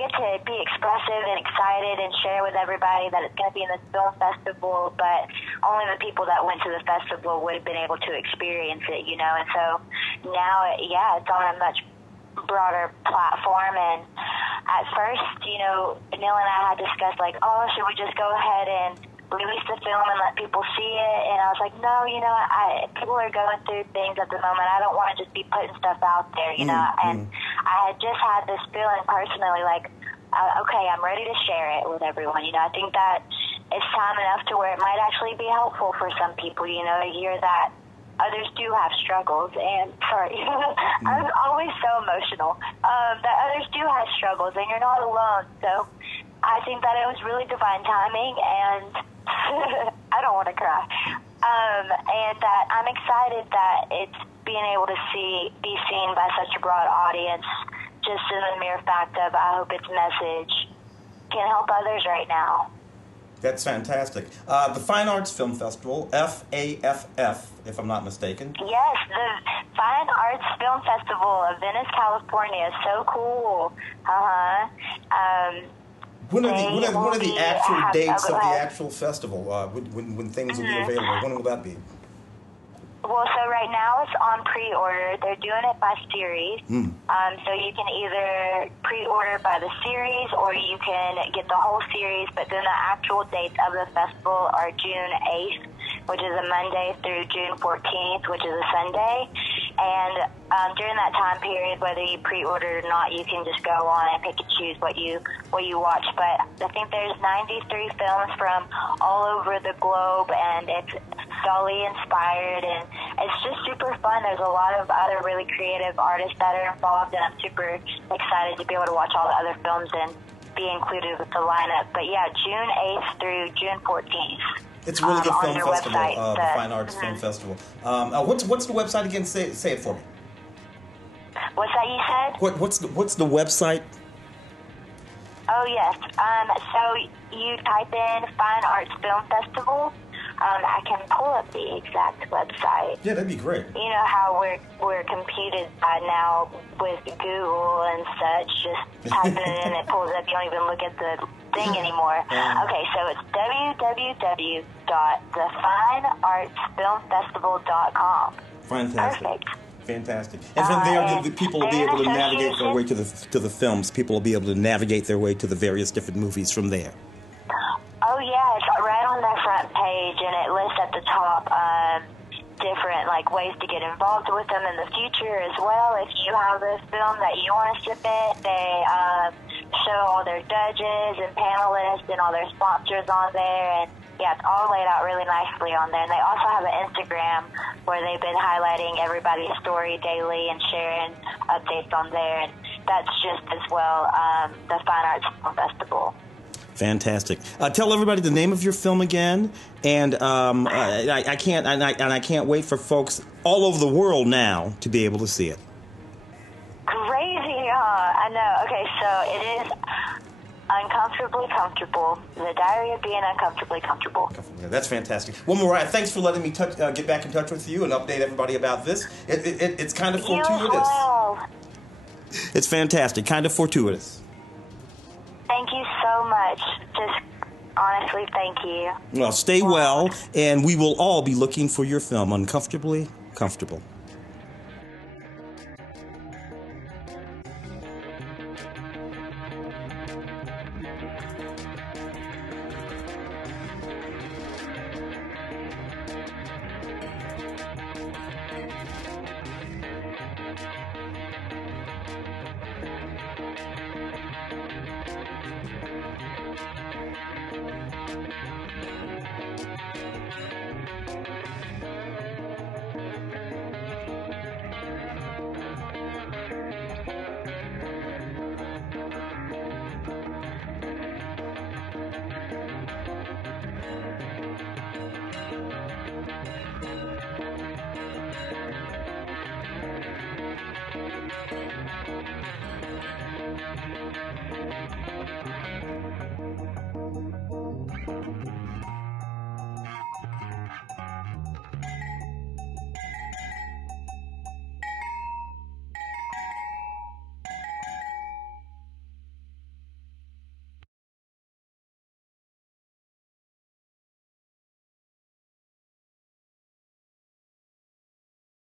get to be expressive and excited and share with everybody that it's going to be in this film festival, but only the people that went to the festival would have been able to experience it, And so now, it's on a much broader platform. And at first, Neil and I had discussed, should we just go ahead and release the film and let people see it? And I was like, no, people are going through things at the moment. I don't want to just be putting stuff out there, And I had just had this feeling personally, okay, I'm ready to share it with everyone. I think that it's time enough to where it might actually be helpful for some people, to hear that others do have struggles, and sorry, I'm always so emotional, that others do have struggles, and you're not alone. So I think that it was really divine timing, and I don't want to cry, and that I'm excited that it's being able to be seen by such a broad audience, just in the mere fact of, I hope its message can help others right now. That's fantastic. The Fine Arts Film Festival, FAFF, if I'm not mistaken. Yes, the Fine Arts Film Festival of Venice, California is so cool. When are the actual dates of the actual festival? When things will be available? When will that be? Well, so right now it's on pre-order. They're doing it by series. So you can either pre-order by the series or you can get the whole series, but then the actual dates of the festival are June 8th, which is a Monday, through June 14th, which is a Sunday. And during that time period, whether you pre-order or not, you can just go on and pick and choose what you watch. But I think there's 93 films from all over the globe, and it's Dolly inspired, and it's just super fun. There's a lot of other really creative artists that are involved, and I'm super excited to be able to watch all the other films and be included with the lineup. But yeah, June 8th through June 14th. It's a really good film festival, website, the Fine Arts Film Festival. What's the website again? Say it for me. What's that you said? What's the website? Oh yes. So you type in Fine Arts Film Festival. I can pull up the exact website. Yeah, that'd be great. You know how we're computed by now with Google and such. Just typing it in, it pulls up. You don't even look at the thing anymore. Okay, so it's www.thefineartsfilmfestival.com. Fantastic. Perfect. Fantastic. And from there, the people will be able to navigate their way to the films. People will be able to navigate their way to the various different movies from there. Oh, yeah, it's right on their front page, and it lists at the top like ways to get involved with them in the future as well. If you have a film that you want to submit, they show all their judges and panelists and all their sponsors on there, and yeah, it's all laid out really nicely on there. And they also have an Instagram where they've been highlighting everybody's story daily and sharing updates on there, and that's just as well the Fine Arts Film Festival. Fantastic. Tell everybody the name of your film again, and I can't wait for folks all over the world now to be able to see it. Crazy, huh? I know. Okay, so it is Uncomfortably Comfortable, The Diary of Being Uncomfortably Comfortable. That's fantastic. Well, Myriah, thanks for letting me get back in touch with you and update everybody about this. It's kind of fortuitous. Well. It's fantastic. Kind of fortuitous. Thank you so much. Just honestly, thank you. Well, stay well, and we will all be looking for your film, Uncomfortably Comfortable.